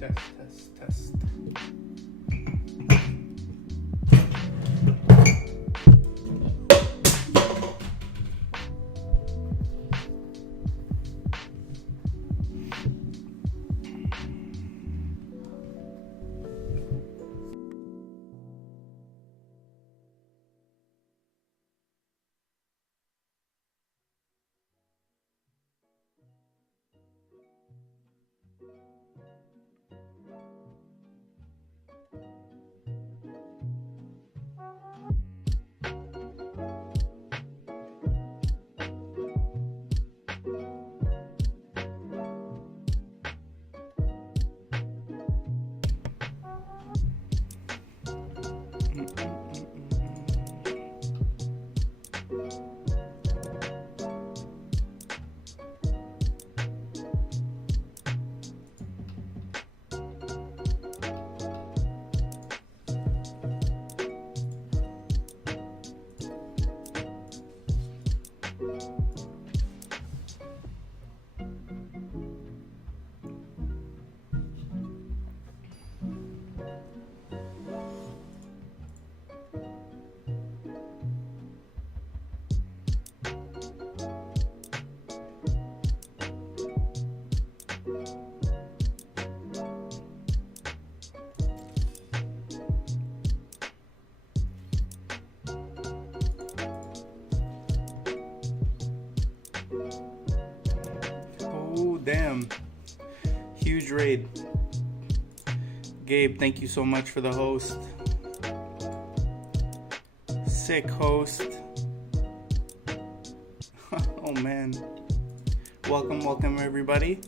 Test. Damn. Huge raid. Gabe, thank you so much for the host. Sick host. Oh man. Welcome everybody.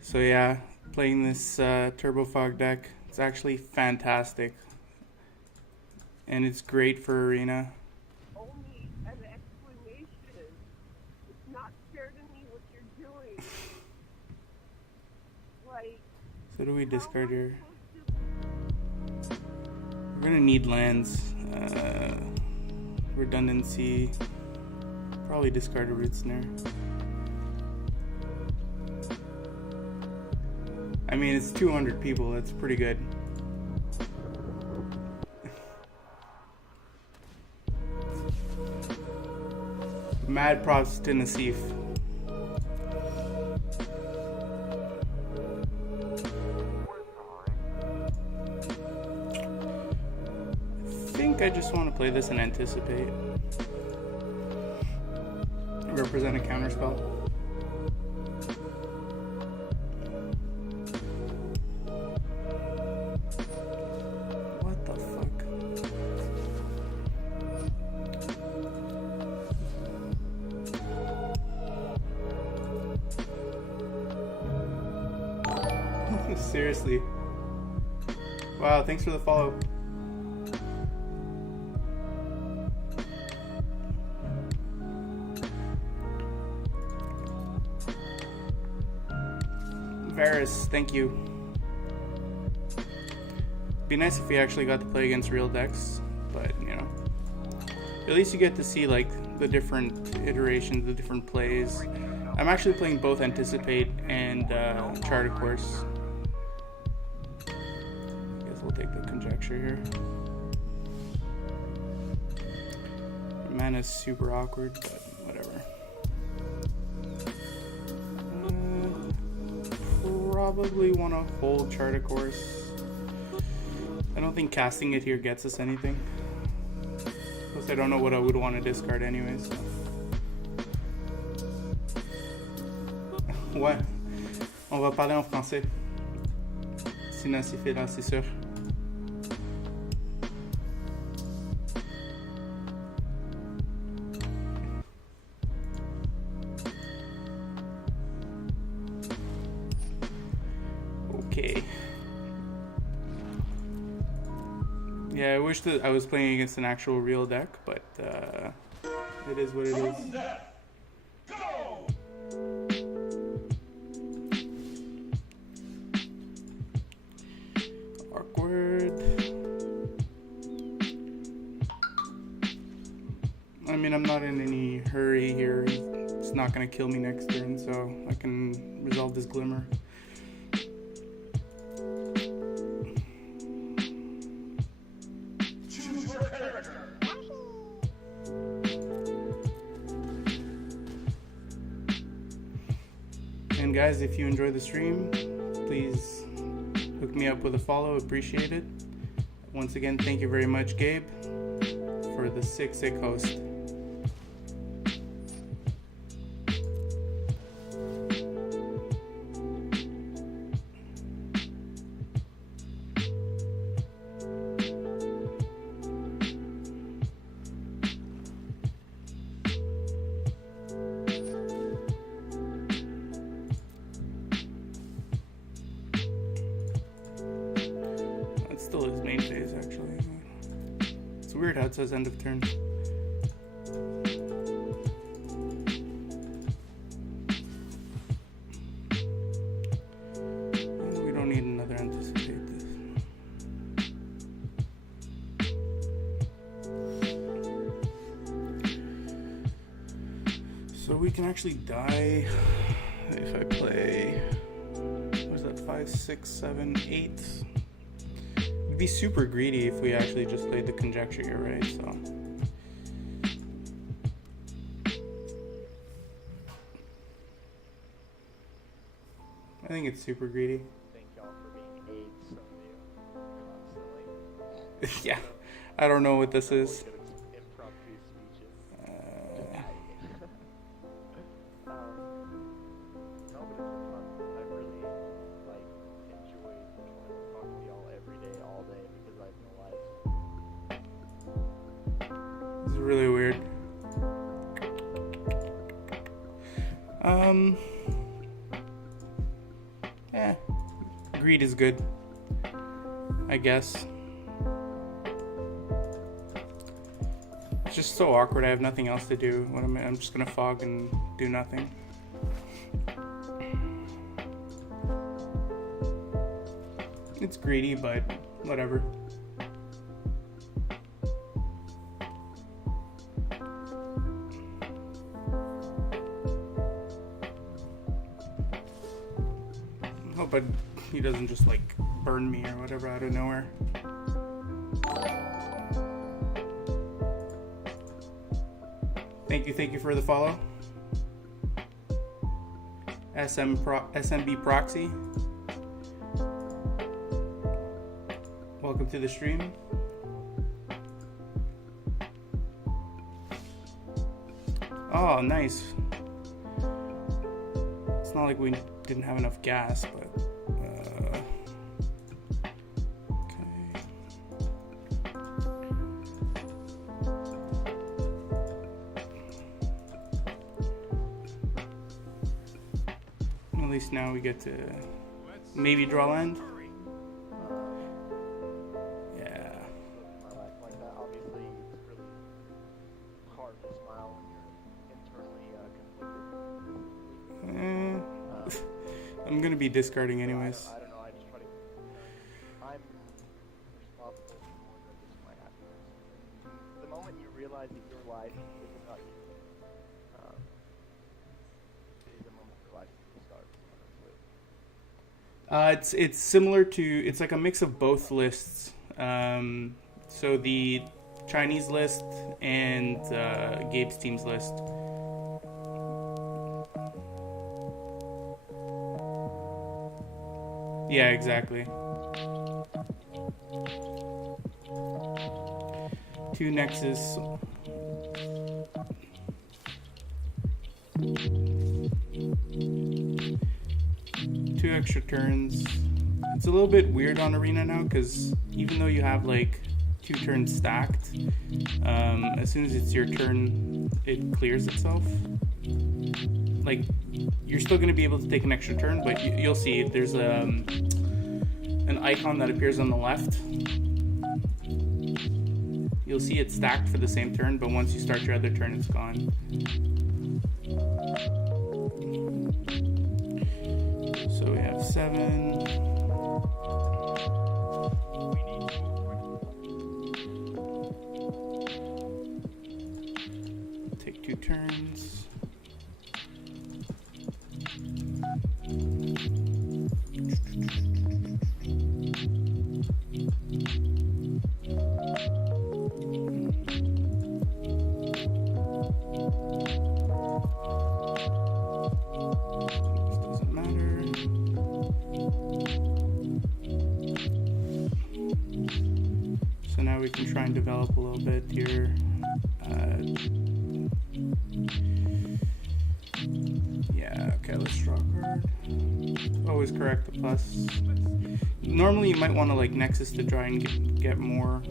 So yeah, playing this Turbo Fog deck. It's actually fantastic. And it's great for arena. So do we discard here? We're gonna need lands. Redundancy. Probably discard a Root Snare. I mean, it's 200 people. That's pretty good. Mad props to Nassif. I just want to play this and anticipate. Represent a counterspell. What the fuck? Seriously. Wow, thanks for the follow. Varus, thank you. Be nice if we actually got to play against real decks, but you know, at least you get to see like the different iterations, the different plays. I'm actually playing both Anticipate and Chart of Course. I guess we'll take the Conjecture here. Mana's super awkward, but whatever. Probably want to hold Chart of Course. I don't think casting it here gets us anything. Plus I don't know what I would want to discard anyways. So. Ouais, on va parler en français. Si Nassif est là, c'est sûr. Okay. Yeah, I wish that I was playing against an actual real deck, but it is what it is. Go! Awkward. I mean, I'm not in any hurry here. He's it's not going to kill me next turn, so I can resolve this Glimmer. And guys, if you enjoy the stream, please hook me up with a follow. Appreciate it. Once again, thank you very much, Gabe, for the sick host. Still his main phase, actually. It's weird how it says end of turn. We don't need another anticipate this. So we can actually die if I play, what is that, 5, 6, 7, 8? Be super greedy if we actually just played the conjecture here, right? So I think it's super greedy. Thank y'all for being aides of you constantly. Yeah, I don't know what this is. Impromptu speeches. No, but it's been fun. I really enjoy talking to y'all every day, all day, because I have no life. It's really weird. Yeah, greed is good, I guess. It's just so awkward. I have nothing else to do. What I'm just gonna fog and do nothing. It's greedy, but whatever. Hope he doesn't just burn me or whatever out of nowhere. Thank you for the follow. SMB Proxy. Welcome to the stream. Oh, nice. It's not like we didn't have enough gas, but okay. At least now we get to maybe draw land. Yeah. My life like that. Obviously, it's really hard to smile when you're internally conflicted. I'm gonna be discarding anyways. I don't know. I just try to. I'm responsible for more than just my happiness. The moment you realize that your life is about you, is the moment your life starts. It's similar to, it's like a mix of both lists. So the Chinese list and Gabe's team's list. Yeah, exactly. 2 Nexus. Two extra turns. It's a little bit weird on Arena now because even though you have 2 turns stacked, as soon as it's your turn, it clears itself. You're still going to be able to take an extra turn, but you'll see there's an icon that appears on the left. You'll see it stacked for the same turn, but once you start your other turn, it's gone. So we have 7. Take 2 turns. we can try and develop a little bit here. Yeah, okay, let's draw a card. Always correct the plus. Normally you might want to like Nexus to try and get more,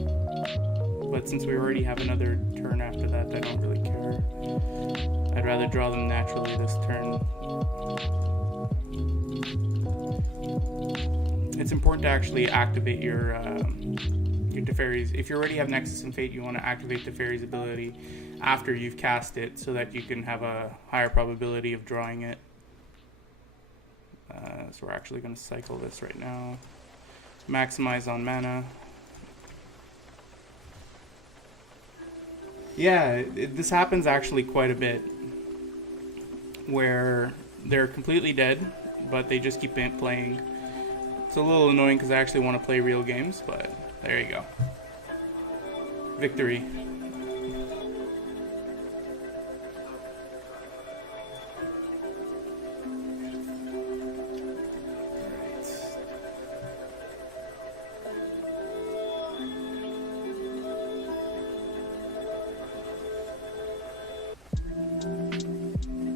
but since we already have another turn after that, I don't really care. I'd rather draw them naturally this turn. It's important to actually activate your Teferi's. If you already have Nexus and Fate, you want to activate Teferi's ability after you've cast it so that you can have a higher probability of drawing it. So we're actually going to cycle this right now. Maximize on mana. Yeah, this happens actually quite a bit, where they're completely dead, but they just keep playing. It's a little annoying because I actually want to play real games, but there you go. Victory.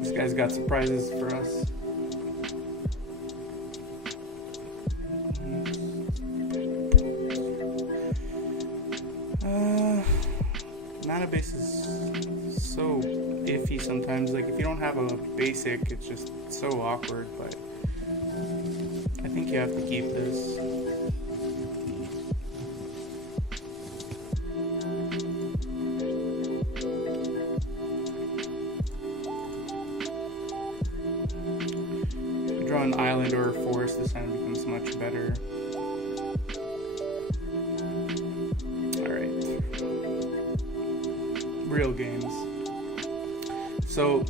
This guy's got surprises for us. Mana base is so iffy sometimes. Like if you don't have a basic, it's just so awkward, but I think you have to keep this. If you draw an island or a forest, this hand becomes much better. Real games. So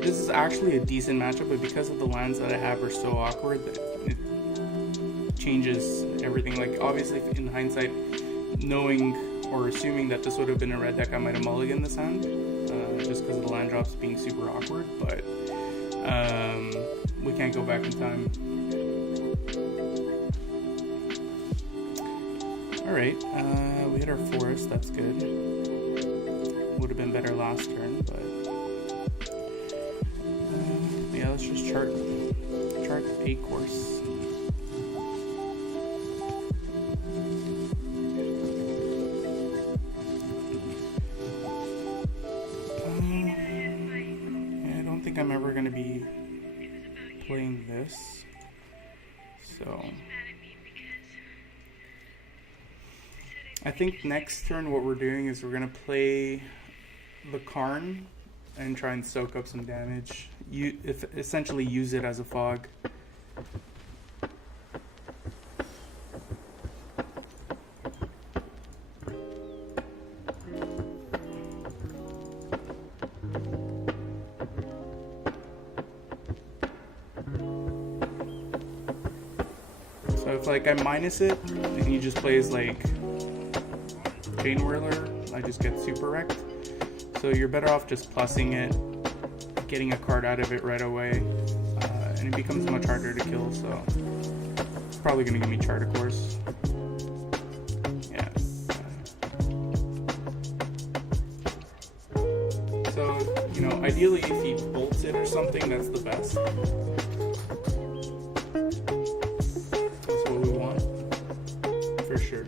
this is actually a decent matchup, but because of the lands that I have are so awkward, that it changes everything. Like obviously in hindsight, knowing or assuming that this would have been a red deck, I might have mulliganed this hand, just because of the land drops being super awkward, but we can't go back in time. Alright, we hit our forest, that's good. Would have been better last turn, but yeah, let's just chart a course. Yeah, I don't think I'm ever going to be playing this, so I think next turn what we're doing is we're going to play the Karn and try and soak up some damage. Essentially use it as a fog. So if like I minus it and he just plays like Chain Whirler, I just get super wrecked. So you're better off just plussing it, getting a card out of it right away, and it becomes much harder to kill, so it's probably going to give me Chart a Course. Yeah. So, you know, ideally if he bolts it or something, that's the best. That's what we want, for sure.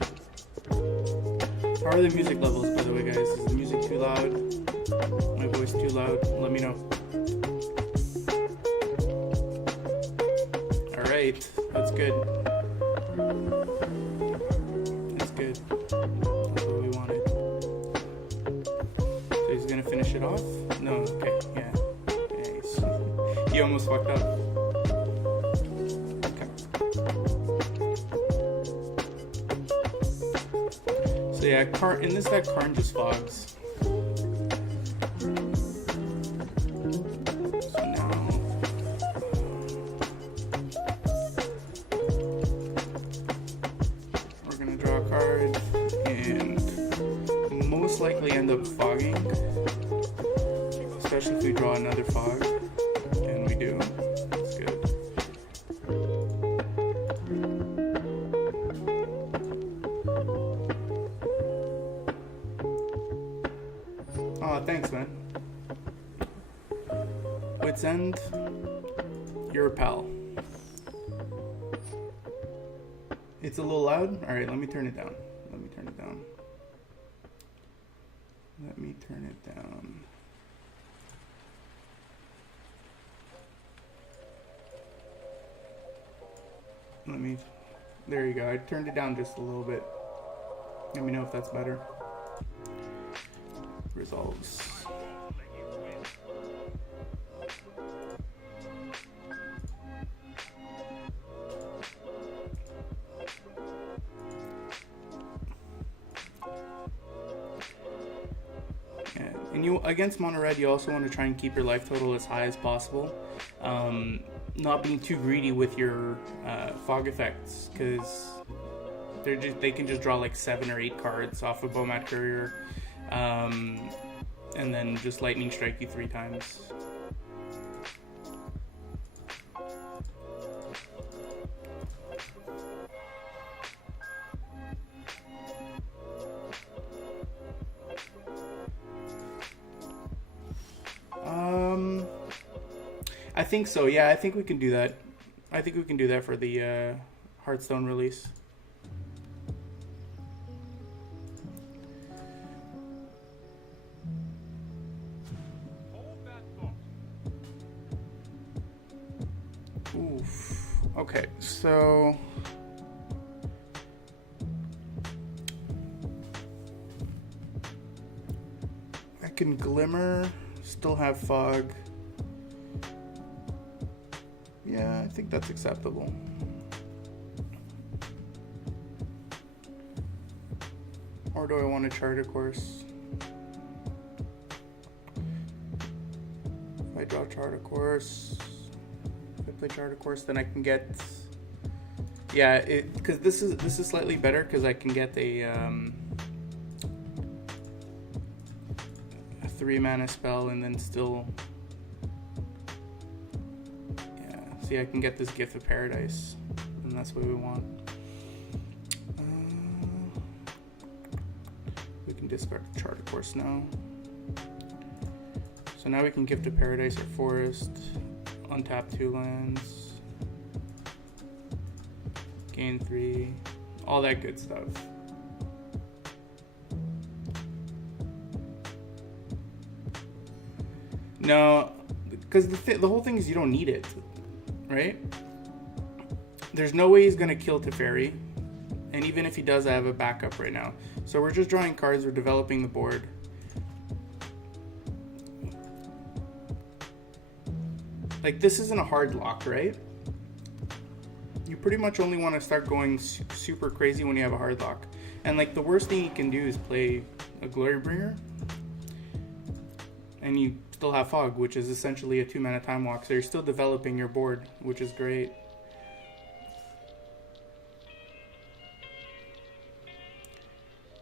How are the music levels, by the way, guys? Is the music too loud? My voice too loud? Let me know. Alright, that's good. That's good. That's what we wanted. So he's gonna finish it off? No, okay, yeah. Nice. He almost fucked up. So yeah, in this deck, Karn just fogs. So now we're gonna draw a card and most likely end up fogging, especially if we draw another fog, and we do. That's good. thanks, man. Wits End, you're a pal. It's a little loud? Alright, let me turn it down. Let me turn it down. Let me turn it down. Let me... There you go. I turned it down just a little bit. Let me know if that's better. Resolves. Yeah. And you, against mono red, you also want to try and keep your life total as high as possible. Not being too greedy with your fog effects, because they can just draw like 7 or 8 cards off of Bowmat Courier, and then just lightning strike you 3 times. I think so, yeah, I think we can do that. I think we can do that for the Hearthstone release. Oof. Okay, so... I can Glimmer, still have Fog. Yeah, I think that's acceptable. Or do I want to chart a course? If I draw chart a course, if I play chart a course, then I can get, yeah, because this is slightly better because I can get a 3-mana spell and then still. See, I can get this Gift of Paradise, and that's what we want. We can discard the Chart of Course now. So now we can Gift of Paradise or Forest, untap 2 lands, gain 3, all that good stuff. No, because the whole thing is you don't need it. Right? There's no way he's going to kill Teferi. And even if he does, I have a backup right now. So we're just drawing cards, we're developing the board. Like, this isn't a hard lock, right? You pretty much only want to start going super crazy when you have a hard lock. And like, the worst thing you can do is play a Glorybringer. And you still have Fog, which is essentially a 2-mana time walk, so you're still developing your board, which is great.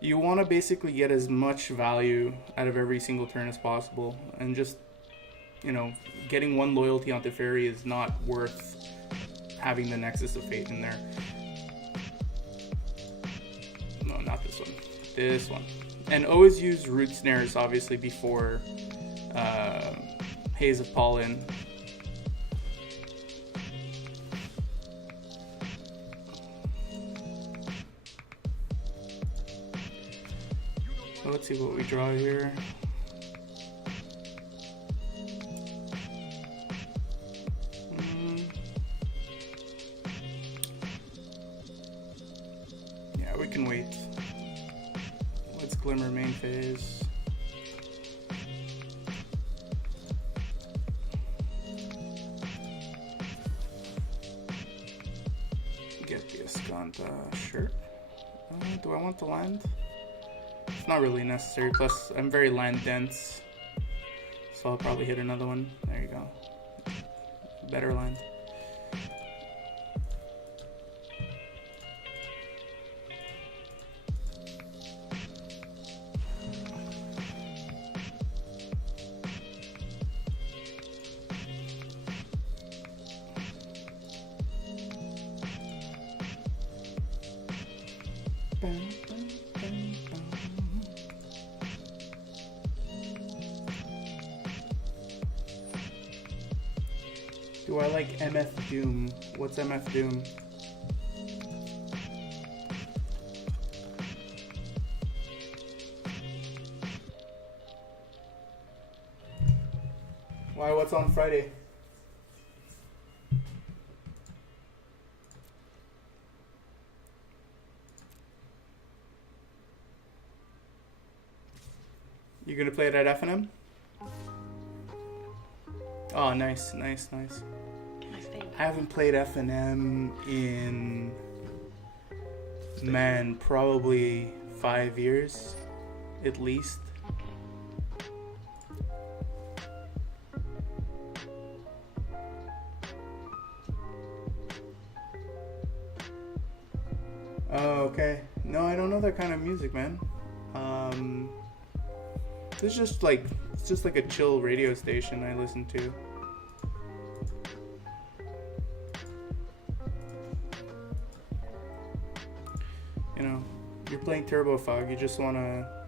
You want to basically get as much value out of every single turn as possible, and just, you know, getting 1 loyalty on Teferi is not worth having the Nexus of Fate in there. No, not this one. This one. And always use Root Snares, obviously, before Haze of Pollen. So let's see what we draw here. Yeah, we can wait. Let's Glimmer main phase. Get the Escanta shirt. Do I want the land? It's not really necessary, plus I'm very land dense, so I'll probably hit another one. There you go. Better land. Do I like MF Doom? What's MF Doom? Why, what's on Friday? You gonna play it at FNM? Oh, nice, nice, nice. I haven't played FNM in, man, probably 5 years, at least. Oh, okay. No, I don't know that kind of music, man. It's just like a chill radio station I listen to. You know, you're playing Turbo Fog, you just wanna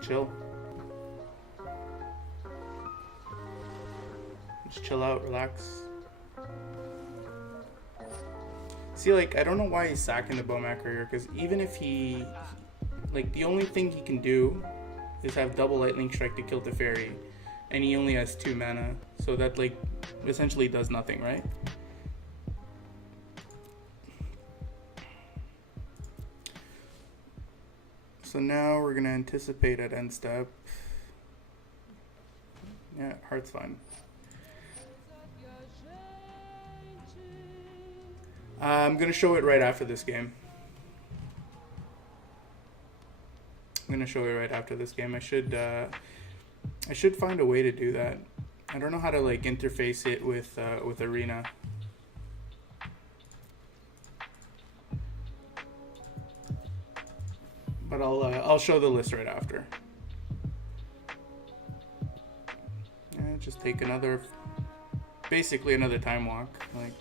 chill. Just chill out, relax. See, like, I don't know why he's sacking the Bomac here, because even if he, like, the only thing he can do is have double Lightning Strike to kill Teferi, and he only has 2 mana, so that, like, essentially does nothing, right? So now we're gonna anticipate at end step. Yeah, heart's fine. I'm gonna show it right after this game. I'm gonna show it right after this game. I should find a way to do that. I don't know how to like interface it with Arena. But I'll show the list right after. Yeah, just take basically another time walk. Like,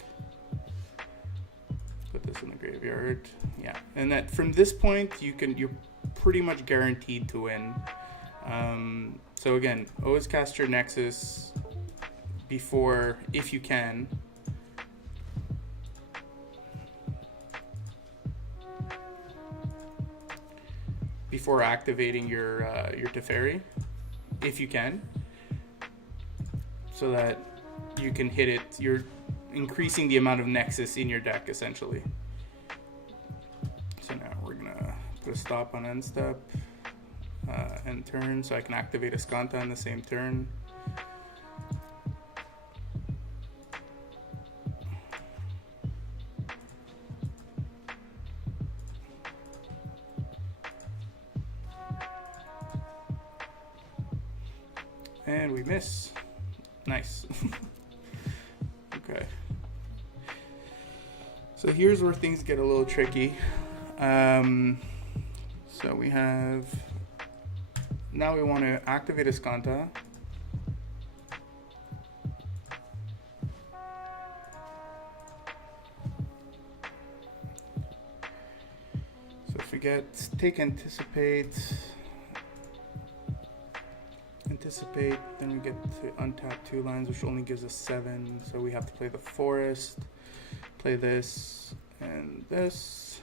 put this in the graveyard. Yeah, and that from this point you're pretty much guaranteed to win. So again, always cast your Nexus before, if you can. Before activating your Teferi, if you can, so that you can hit it. You're increasing the amount of Nexus in your deck, essentially. So now we're gonna put a stop on end step, end turn, so I can activate a Skanta on the same turn. And we miss. Nice. Okay. So here's where things get a little tricky. So we have... Now we want to activate a Skanta. So if we take anticipate, then we get to untap 2 lands, which only gives us 7. So we have to play the forest, play this, and this.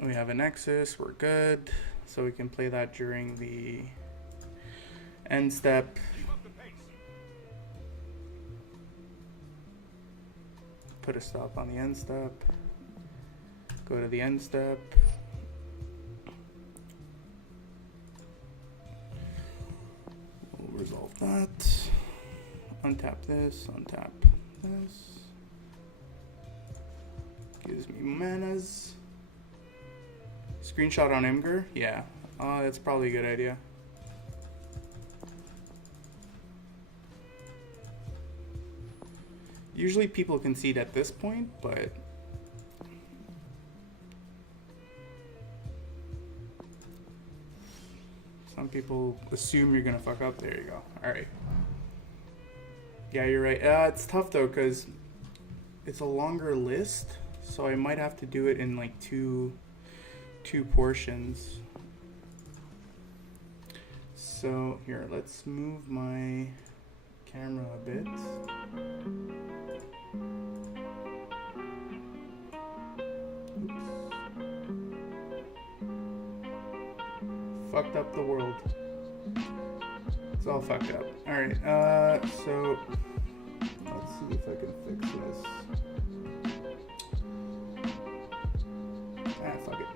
We have a Nexus, we're good. So we can play that during the end step. Put a stop on the end step. Go to the end step. We'll resolve that. Untap this, untap this. Gives me manas. Screenshot on Imgur? Yeah. That's probably a good idea. Usually people concede at this point, but some people assume you're gonna fuck up. There you go. Alright. Yeah, you're right. It's tough though, because it's a longer list, so I might have to do it in like two portions. So here, let's move my camera a bit. Fucked up the world. It's all fucked up. Alright, so let's see if I can fix this. Fuck it.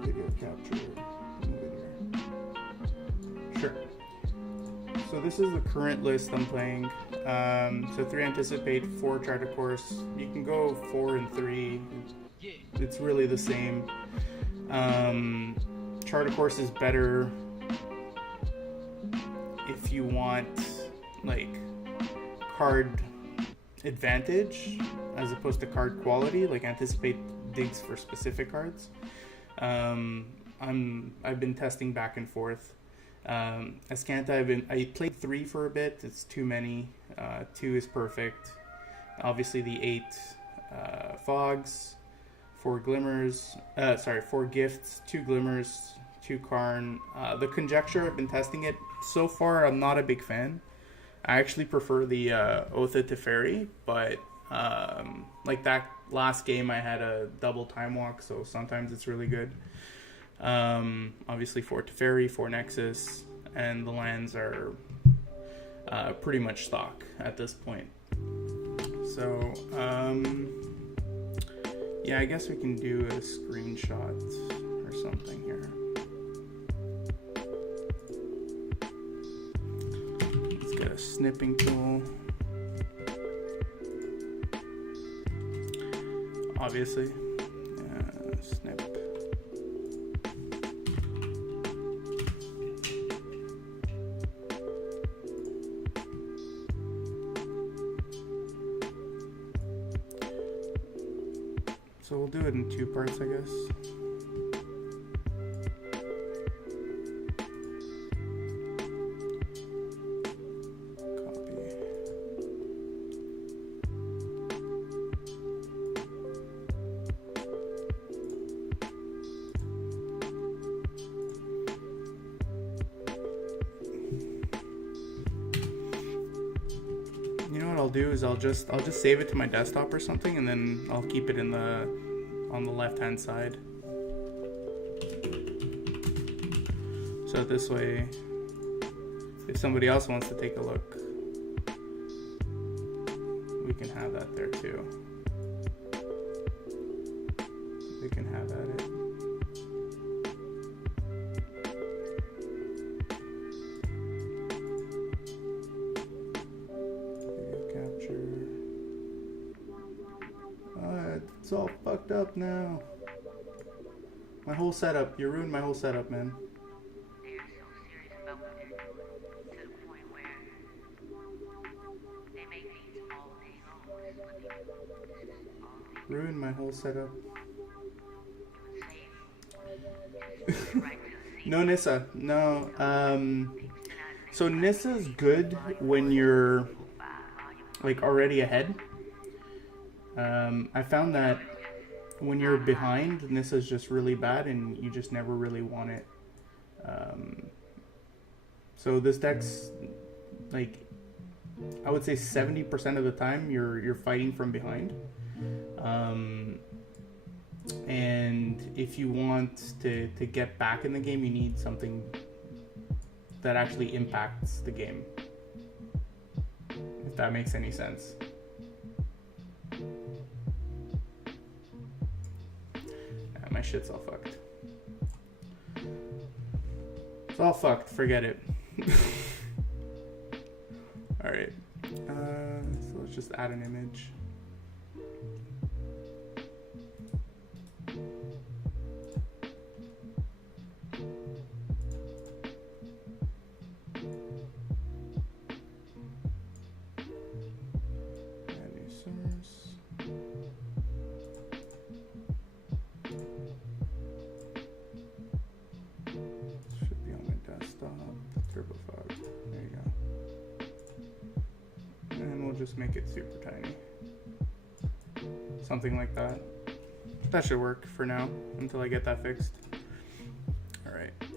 Video capture. Move it here. Sure. So this is the current list I'm playing. So 3 Anticipate, 4 Chart a Course. You can go 4 and 3. It's really the same. Chart a Course is better if you want like card advantage as opposed to card quality. Like Anticipate digs for specific cards. I've been testing back and forth. Ascanta, I played 3 for a bit. It's too many. 2 is perfect. Obviously the 8 fogs, 4 glimmers. 4 gifts, 2 glimmers, 2 Karn. The conjecture, I've been testing it. So far, I'm not a big fan. I actually prefer the Oath of Teferi, but like that last game, I had a double time walk, so sometimes it's really good. Obviously 4 Teferi, 4 Nexus, and the lands are pretty much stock at this point. So, yeah, I guess we can do a screenshot or something here. Let's get a snipping tool. Obviously, snip. So we'll do it in 2 parts, I guess. Do is I'll just save it to my desktop or something, and then I'll keep it on the left hand side, so this way if somebody else wants to take a look, we can have that there too. We can have that it. It's all fucked up now. My whole setup. You ruined my whole setup, man. They're so serious about it to the point where they make these all day long. Ruined my whole setup. No Nissa. No. So Nissa's good when you're like already ahead. I found that when you're behind, Nissa's just really bad and you just never really want it. So this deck's like, I would say 70% of the time you're fighting from behind. And if you want to get back in the game, you need something that actually impacts the game. If that makes any sense. My shit's all fucked. It's all fucked. Forget it. Alright. So let's just add an image. Add new source. Should be on my desktop. Turbo fog. There you go. And we'll just make it super tiny. Something like that. That should work for now until I get that fixed.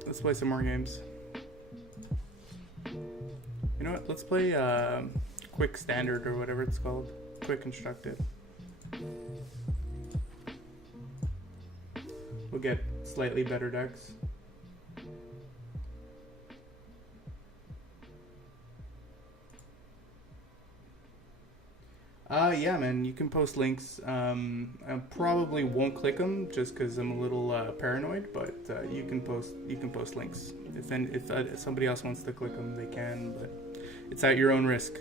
Let's play some more games. You know what? Let's play Quick Standard or whatever it's called. Quick Constructed. We'll get slightly better decks. Yeah, man, you can post links. I probably won't click them just because I'm a little paranoid, but you can post links. If somebody else wants to click them, they can, but it's at your own risk.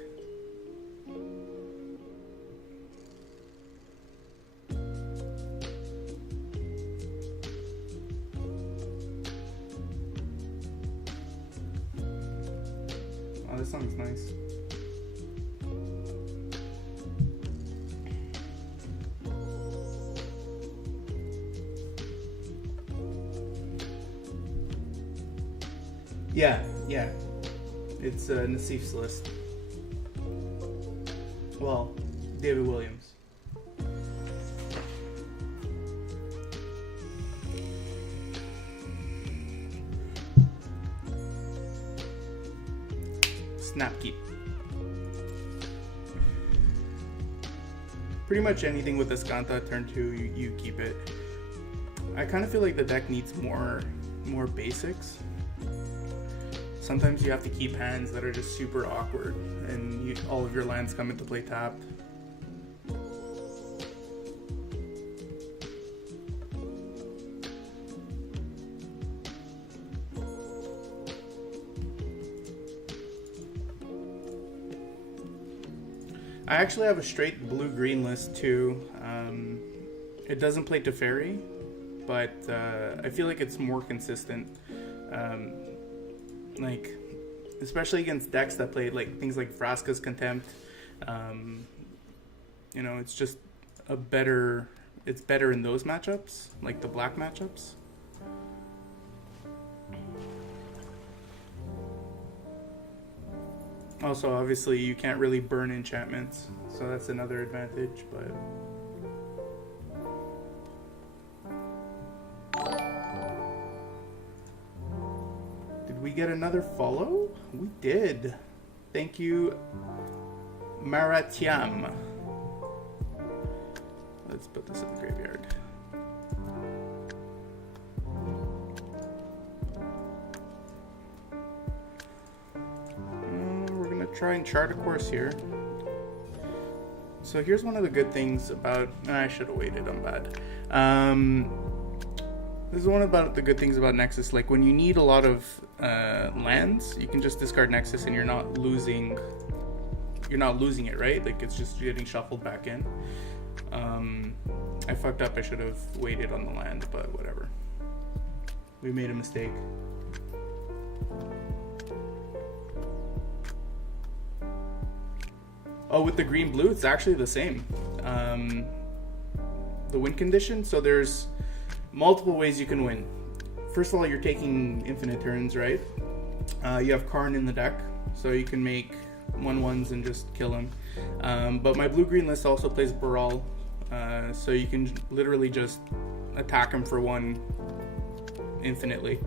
Oh, this song's nice. Yeah. It's Nassif's list. Well, David Williams. Snapkeep. Pretty much anything with Escanta turn 2, you keep it. I kind of feel like the deck needs more basics. Sometimes you have to keep hands that are just super awkward, and all of your lands come into play tapped. I actually have a straight blue-green list too. It doesn't play Teferi, but I feel like it's more consistent. Like, especially against decks that play like things like Vraska's Contempt. You know, it's just it's better in those matchups, like the black matchups. Also, obviously, you can't really burn enchantments, so that's another advantage, but... Did we get another follow? We did. Thank you, Maratiam. Let's put this in the graveyard. Try and chart a course here. So here's one of the good things about... I should have waited, I'm bad. This is one about the good things about Nexus. Like, when you need a lot of lands, you can just discard Nexus and you're not losing it, right? Like, it's just getting shuffled back in. I fucked up. I should have waited on the land, but whatever. We made a mistake. Oh, with the green-blue, it's actually the same. The win condition, so there's multiple ways you can win. First of all, you're taking infinite turns, right? You have Karn in the deck, so you can make 1/1s and just kill him. But my blue-green list also plays Baral, so you can literally just attack him for 1 infinitely.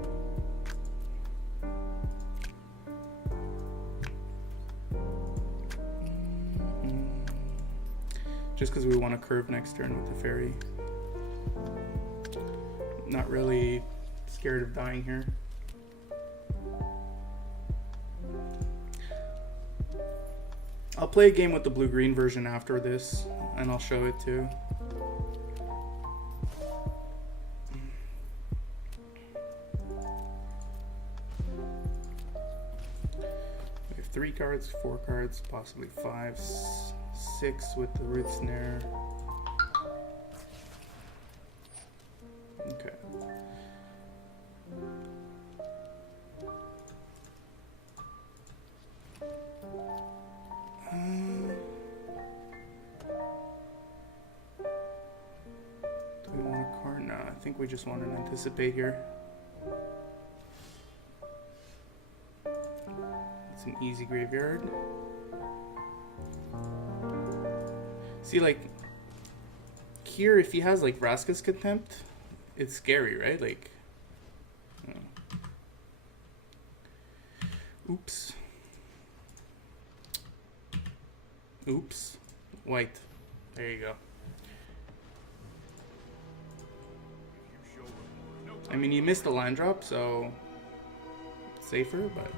Just because we want to curve next turn with the fairy. Not really scared of dying here. I'll play a game with the blue-green version after this, and I'll show it too. We have 3 cards, 4 cards, possibly 5, 6 with the root snare. Okay. Do we want a card? No, I think we just want to anticipate here. It's an easy graveyard. See, like, here, if he has, like, Vraska's Contempt, it's scary, right? Like, Oops. Oops. White. There you go. I mean, you missed the land drop, so safer, but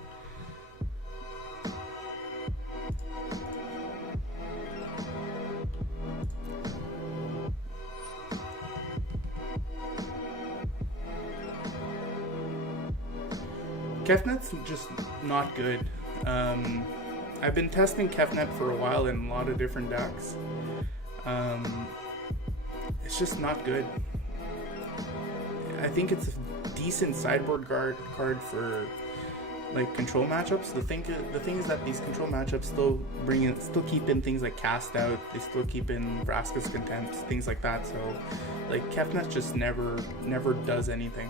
Kefnet's just not good. I've been testing Kefnet for a while in a lot of different decks. It's just not good. I think it's a decent sideboard card for like control matchups. The thing is that these control matchups still keep in things like Cast Out. They still keep in Vraska's Contempt, things like that. So like Kefnet just never does anything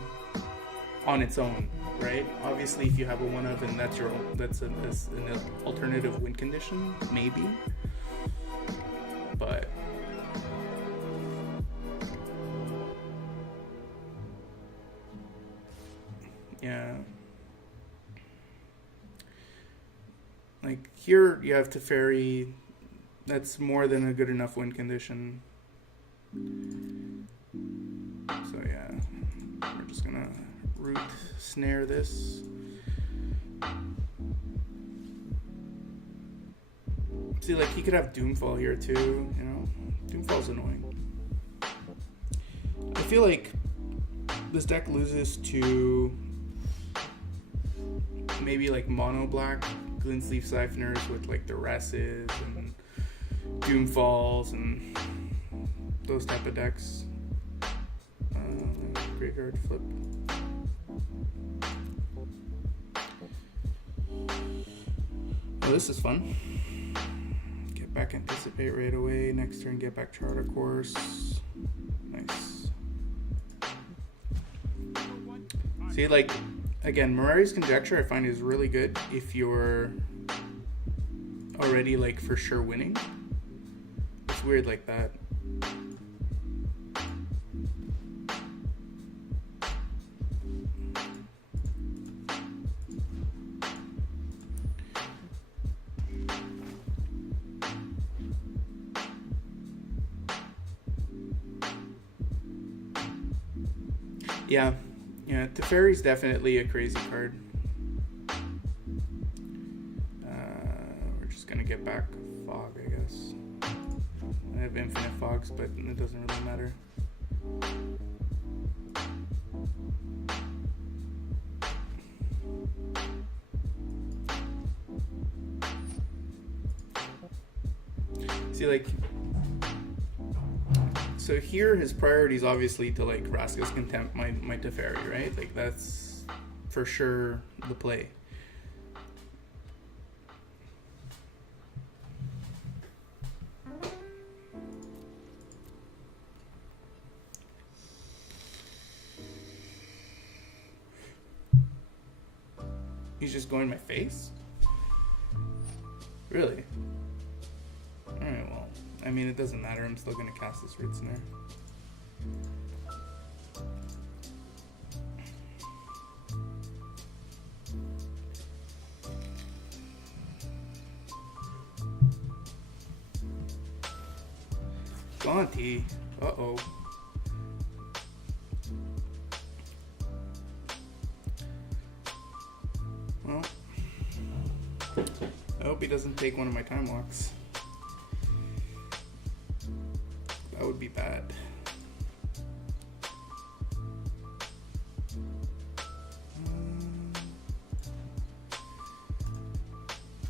on its own, right? Obviously, if you have a one of and that's an alternative win condition, maybe. But yeah, like here you have Teferi. That's more than a good enough win condition. So yeah, we're just gonna root snare this. See, like he could have Doomfall here too, you know. Doomfall's annoying. I feel like this deck loses to maybe like mono black Glintsleeve Siphoners with like the Resses and Doomfalls and those type of decks. Graveyard flip. Oh, this is fun. Get back Anticipate right away. Next turn, get back Charter Course. Nice. See, like, again, Mirari's Conjecture I find is really good if you're already, like, for sure winning. It's weird like that. Yeah, Teferi's definitely a crazy card. We're just gonna get back Fog, I guess. I have infinite Fogs, but it doesn't really matter. See, like, so here his priority is obviously to like Vraska's Contempt my Teferi, right? Like that's for sure the play. He's just going in my face? Really? Alright, well, I mean, it doesn't matter. I'm still going to cast this Root Snare. Gaunty. Uh-oh. Well, I hope he doesn't take one of my Time Locks. That would be bad.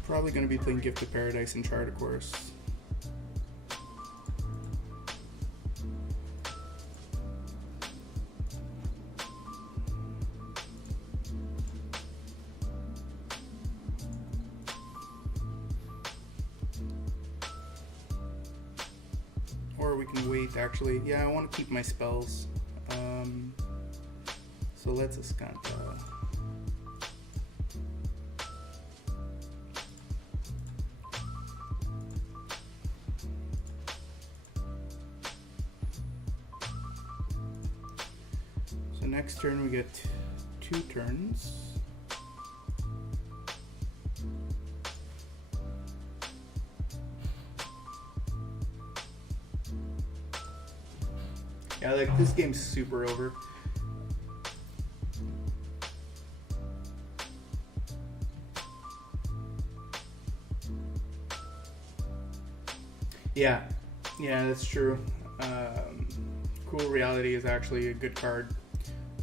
Probably going to be playing Gift of Paradise and Charter Course. Or we can wait, actually. Yeah, I want to keep my spells. So let's Escanta. So next turn we get 2 turns. Yeah, like this game's super over. Yeah, yeah, that's true. Cool Reality is actually a good card.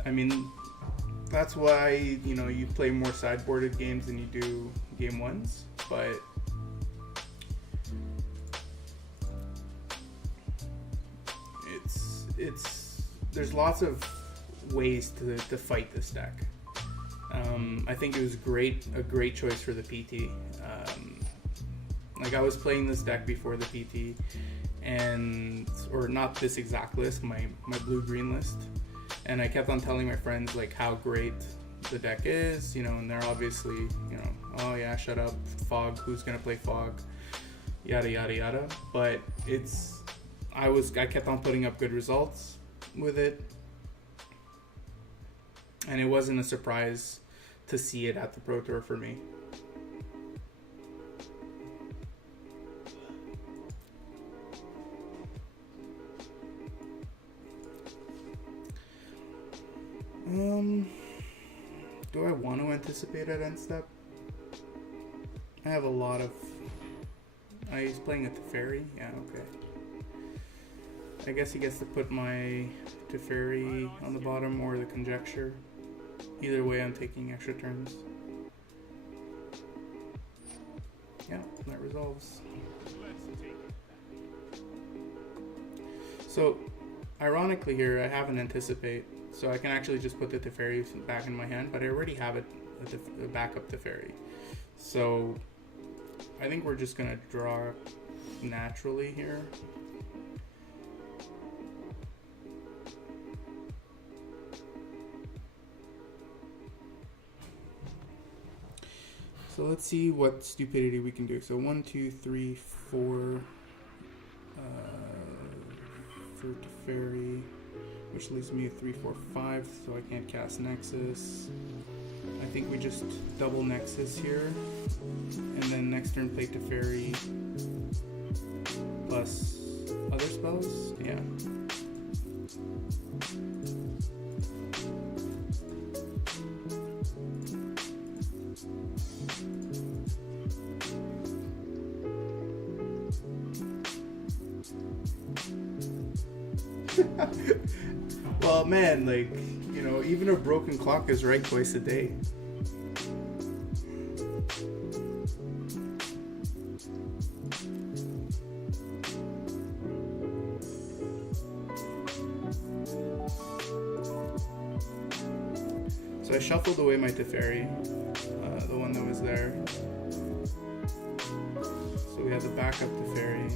I mean, that's why, you know, you play more sideboarded games than you do game ones, but it's there's lots of ways to fight this deck. I think it was a great choice for the PT. Like I was playing this deck before the PT, or not this exact list, my blue-green list, and I kept on telling my friends like how great the deck is, you know, and they're obviously, you know, oh yeah, shut up, Fog, who's gonna play Fog, yada yada yada. But I kept on putting up good results with it, and it wasn't a surprise to see it at the Pro Tour for me. Do I want to anticipate at end step? I have a lot of... he's playing a Teferi? Yeah, okay. I guess he gets to put my Teferi on the bottom or the Conjecture. Either way, I'm taking extra turns. Yeah, that resolves. So, ironically here, I have an Anticipate. So I can actually just put the Teferi back in my hand, but I already have a backup Teferi. So I think we're just going to draw naturally here. So let's see what stupidity we can do. So 1, 2, 3, 4 for Teferi, which leaves me a 3, 4, 5, so I can't cast Nexus. I think we just double Nexus here, and then next turn play Teferi plus other spells. Yeah. Well, man, like, you know, even a broken clock is right twice a day. So I shuffled away my Teferi, the one that was there. So we have the backup Teferi.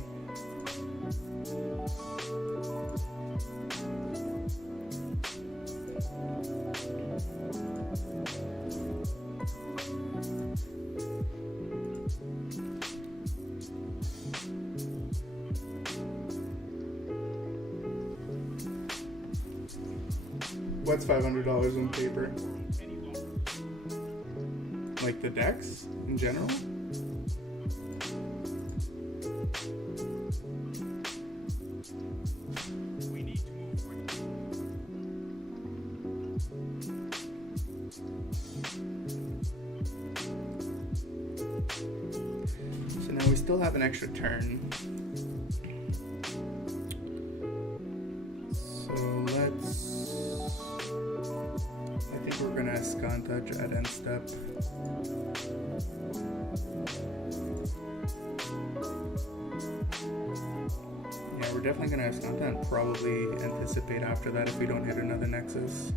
What's $500 on paper? Like the decks in general? So now we still have an extra turn. Touch at end step. Yeah, we're definitely gonna have content and probably anticipate after that if we don't hit another Nexus.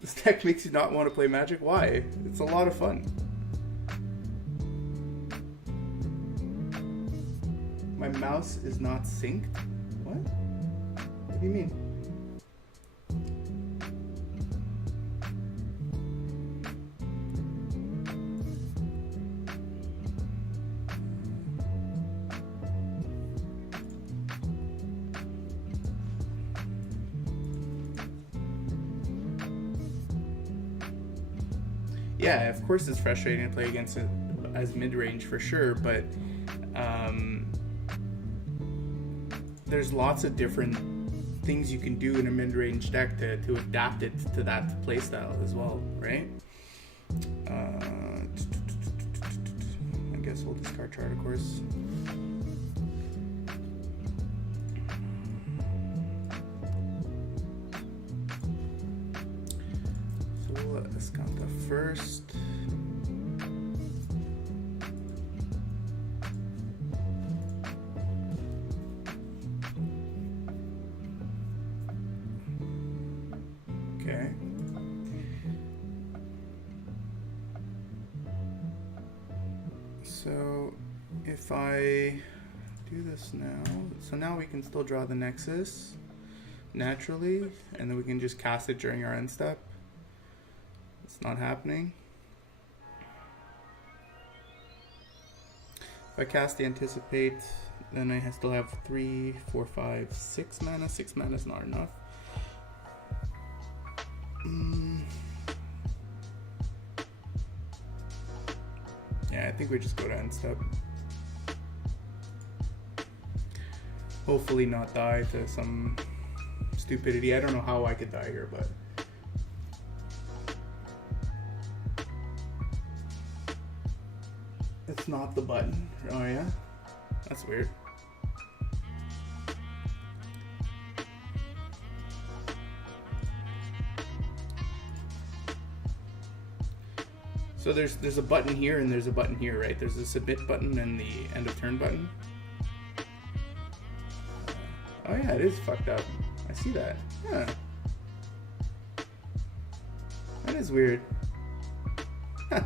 This deck makes you not want to play Magic? Why? It's a lot of fun. My mouse is not synced? What? What do you mean? yeah, of course it's frustrating to play against it as mid-range for sure, but there's lots of different things you can do in a mid-range deck to adapt it to that playstyle as well, right? I guess we'll discard chart, of course. So we'll discount the first. Okay. So if I do this now, so now we can still draw the Nexus naturally, and then we can just cast it during our end step. It's not happening. If I cast the Anticipate, then I still have 3, 4, 5, 6 mana. 6 mana is not enough. Yeah, I think we just go to end step. Hopefully not die to some stupidity. I don't know how I could die here, but it's not the button. Oh yeah? That's weird. So there's a button here and there's a button here, right? There's a submit button and the end of turn button. Oh yeah, it is fucked up. I see that. Huh. That is weird. Huh.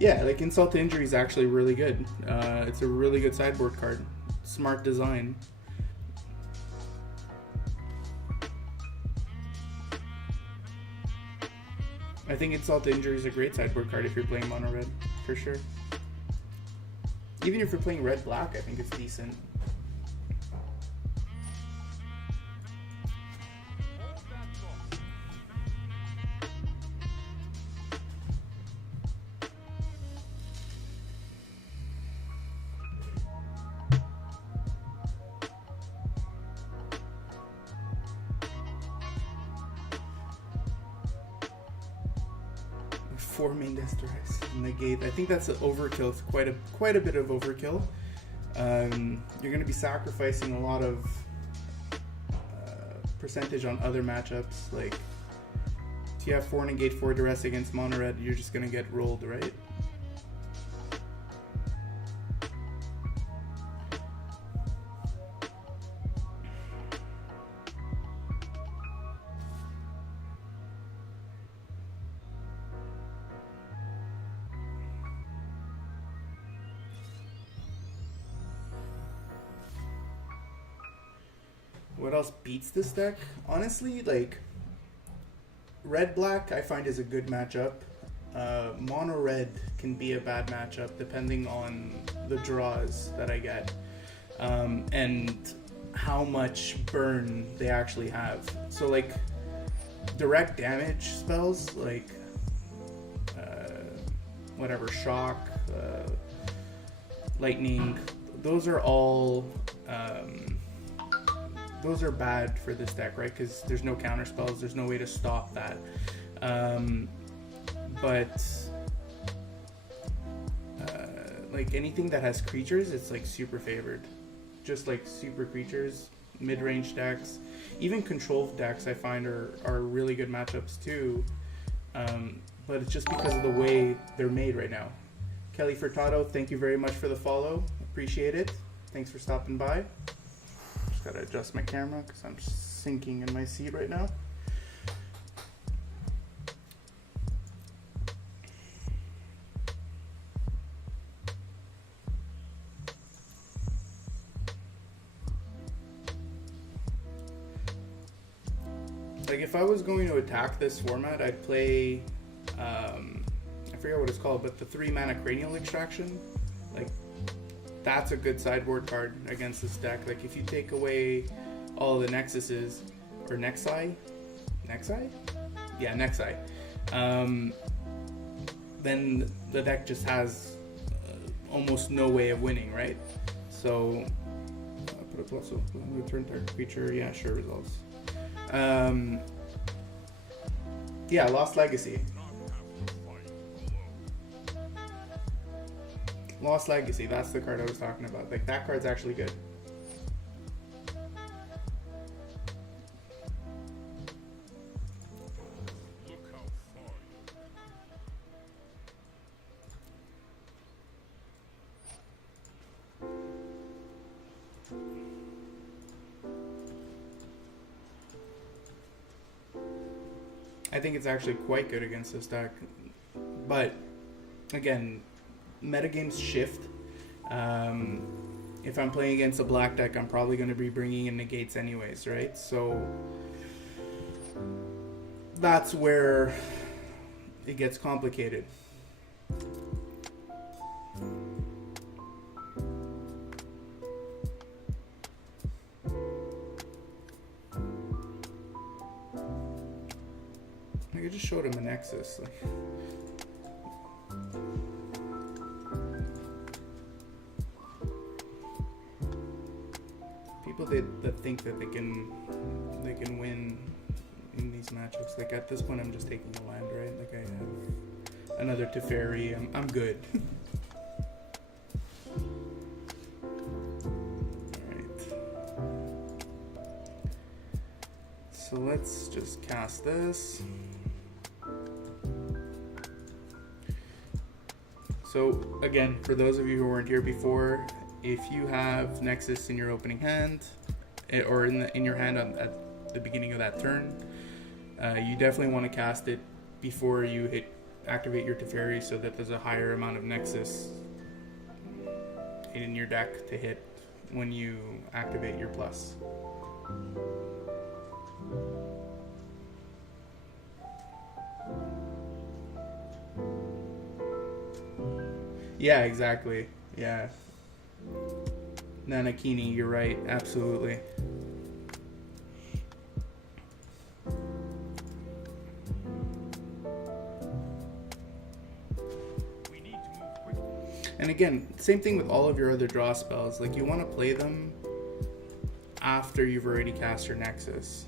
Yeah, like Insult to Injury is actually really good. It's a really good sideboard card. Smart design. I think Insult to Injury is a great sideboard card if you're playing mono red, for sure. Even if you're playing red black, I think it's decent. Four main Deathstrikes, negate. I think that's an overkill. It's quite a bit of overkill. You're going to be sacrificing a lot of percentage on other matchups. Like, if you have 4 negate, 4 duress against mono red, you're just going to get rolled, right? What else beats this deck? Honestly, like, red black I find is a good matchup. Mono red can be a bad matchup depending on the draws that I get and how much burn they actually have. So like direct damage spells like whatever, shock, lightning, those are all those are bad for this deck, right? Because there's no counter spells, there's no way to stop that. But like anything that has creatures, it's like super favored. Just like super creatures, mid-range decks, even control decks I find are really good matchups too. But it's just because of the way they're made right now. Kelly Furtado, thank you very much for the follow. Appreciate it. Thanks for stopping by. Just gotta adjust my camera because I'm sinking in my seat right now. Like if I was going to attack this format, I'd play, I forget what it's called, but the 3 mana Cranial Extraction, like that's a good sideboard card against this deck. Like if you take away all the Nexuses or Nexi, then the deck just has almost no way of winning, right? So I'll put a plus up. Return target creature. Yeah, sure, resolves. Yeah, Lost Legacy. Lost Legacy, that's the card I was talking about. Like, that card's actually good. I think it's actually quite good against this deck. But, again, metagames shift. If I'm playing against a black deck, I'm probably going to be bringing in negates anyways, right? So that's where it gets complicated. I just showed him a Nexus. People that think that they can win in these matchups. Like at this point, I'm just taking a land, right? Like I have another Teferi. I'm good. All right. So let's just cast this. So again, for those of you who weren't here before, if you have Nexus in your opening hand, or in your hand at the beginning of that turn, you definitely want to cast it before you activate your Teferi, so that there's a higher amount of Nexus in your deck to hit when you activate your plus. Yeah, exactly. Yeah. Nanakini, you're right. Absolutely. And again, same thing with all of your other draw spells. Like, you want to play them after you've already cast your Nexus.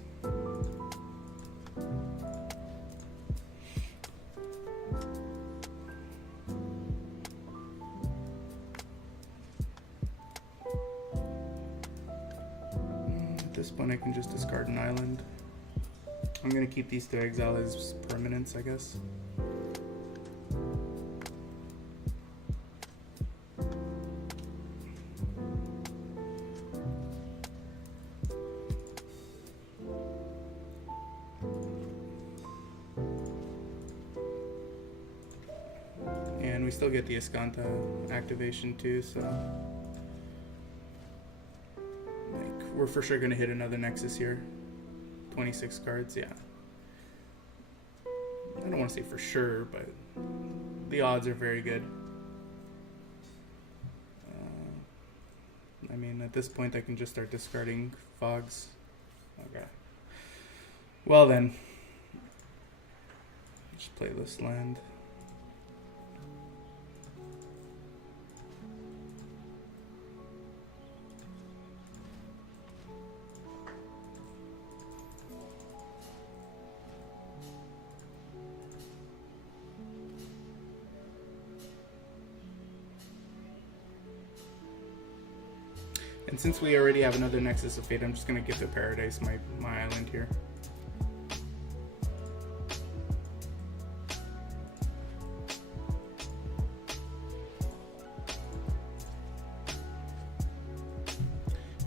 At this point, I can just discard an island. I'm going to keep these to exile as permanents, I guess. And we still get the Escanta activation too, so like, we're for sure going to hit another Nexus here. 26 cards, yeah. I don't want to say for sure, but the odds are very good. I mean, at this point, I can just start discarding fogs. Okay. Well then, just play this land. And since we already have another Nexus of Fate, I'm just going to give to Paradise my island here.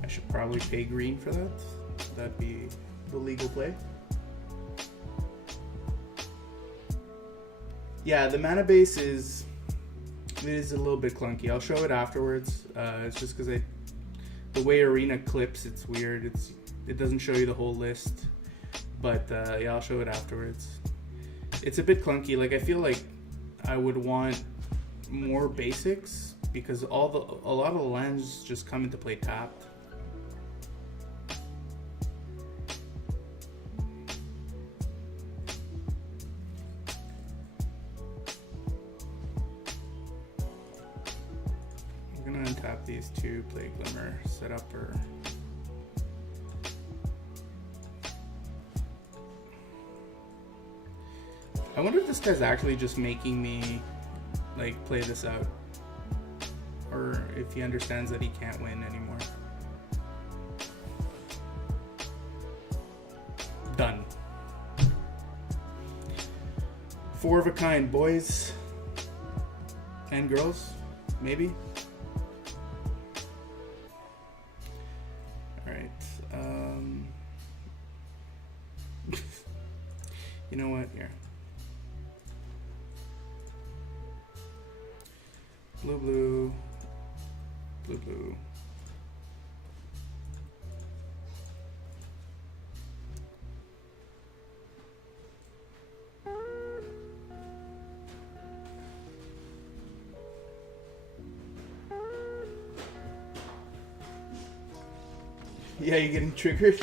I should probably pay green for that. That'd be the legal play. Yeah, the mana base is a little bit clunky. I'll show it afterwards. It's just because the way Arena clips, it's weird. It doesn't show you the whole list, but yeah, I'll show it afterwards. It's a bit clunky. Like, I feel like I would want more basics because a lot of the lands just come into play tapped. I'm gonna untap these two, play Glimmer, set up for. I wonder if this guy's actually just making me like play this out, or if he understands that he can't win anymore. Done. 4 of a kind, boys and girls, maybe. All right. You know what? Here. Blue, blue, blue, blue. Yeah, you're getting triggered.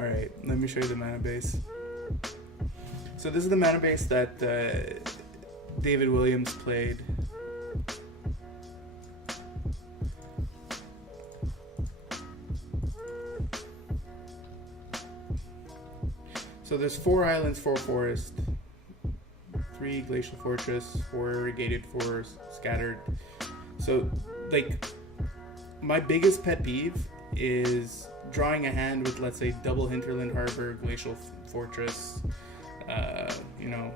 All right, let me show you the mana base. So this is the mana base that David Williams played. So there's 4 islands, 4 forest, 3 glacial fortress, 4 irrigated, 4 scattered. So like my biggest pet peeve is drawing a hand with, let's say, double Hinterland Harbor, glacial fortress, you know,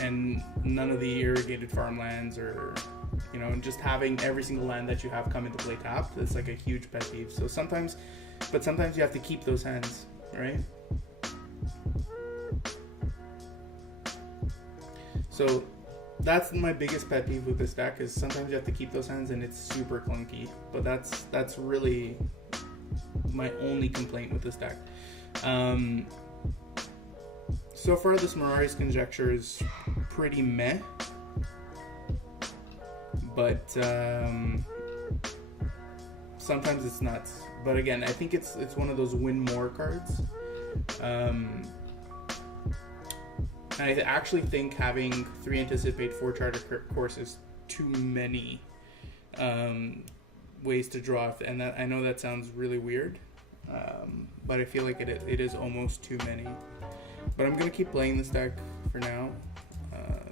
and none of the irrigated farmlands, or, you know, and just having every single land that you have come into play tapped. It's like a huge pet peeve. So sometimes you have to keep those hands, right? So that's my biggest pet peeve with this deck, is sometimes you have to keep those hands and it's super clunky. But that's really my only complaint with this deck. So far, this Mirari's Conjecture is pretty meh, but sometimes it's nuts. But again, I think it's one of those win more cards. And I actually think having 3 Anticipate, 4 Charter Course is too many ways to draw, and that, I know that sounds really weird, but I feel like it is almost too many. But I'm going to keep playing this deck for now.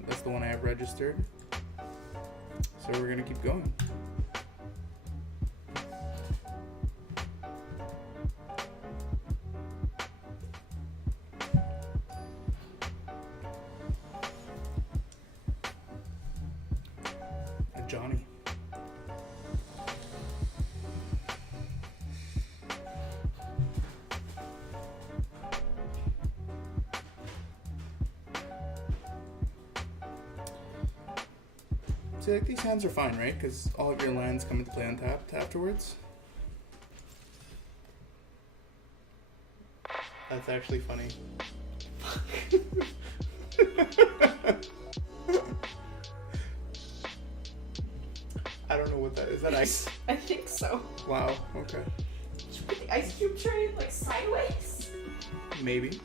That's the one I have registered. So we're going to keep going. Johnny. See, like, these hands are fine, right? Because all of your lands come into play untapped afterwards. That's actually funny. I don't know what that is. That ice? I think so. Wow. Okay. Did you put the ice cube tray like sideways? Maybe.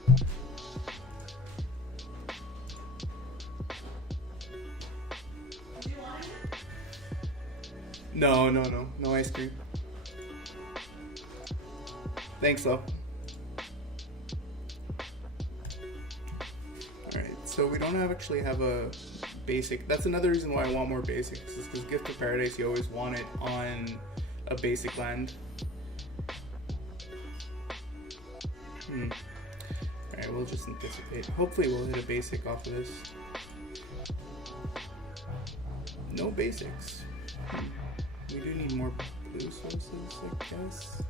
Do you want it? No ice cream. Thanks though. Alright, so we don't actually have a basic. That's another reason why I want more basics, is because Gift of Paradise, you always want it on a basic land. Alright, we'll just anticipate. Hopefully we'll hit a basic off of this. No basics. We do need more blue sources, I guess.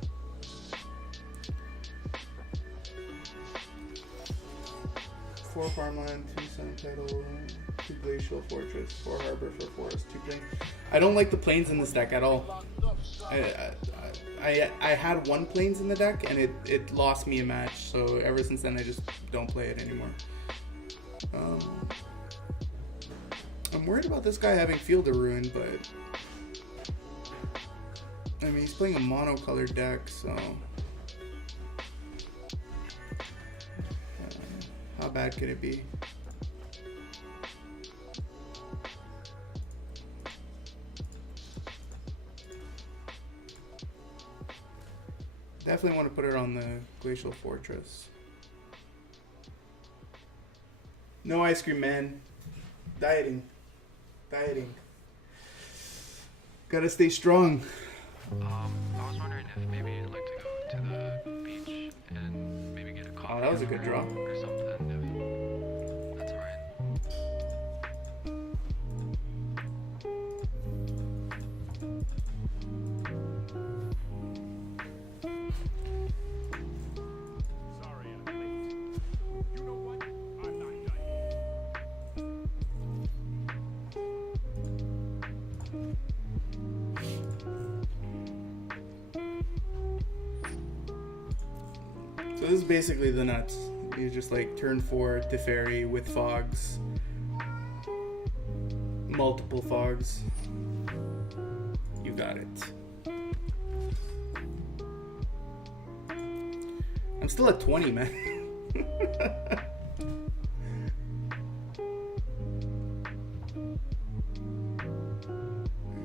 Four farmland, 2 sun title. 2 Glacial Fortress, 4 Harbor for Forest, 2 Plains. I don't like the plains in this deck at all. I had 1 plains in the deck and it lost me a match, so ever since then I just don't play it anymore. I'm worried about this guy having Field of Ruin, but I mean he's playing a monocolored deck, so how bad could it be? Definitely want to put it on the Glacial Fortress. No ice cream, man. Dieting. Gotta stay strong. I was wondering if maybe you'd like to go to the beach and maybe get a coffee. Oh, that was a good draw. Or something, if that's alright. Sorry I'm late. You know what? I'm not done. So this is basically the nuts. You just like turn 4 Teferi with fogs. Multiple fogs. You got it. I'm still at 20, man. There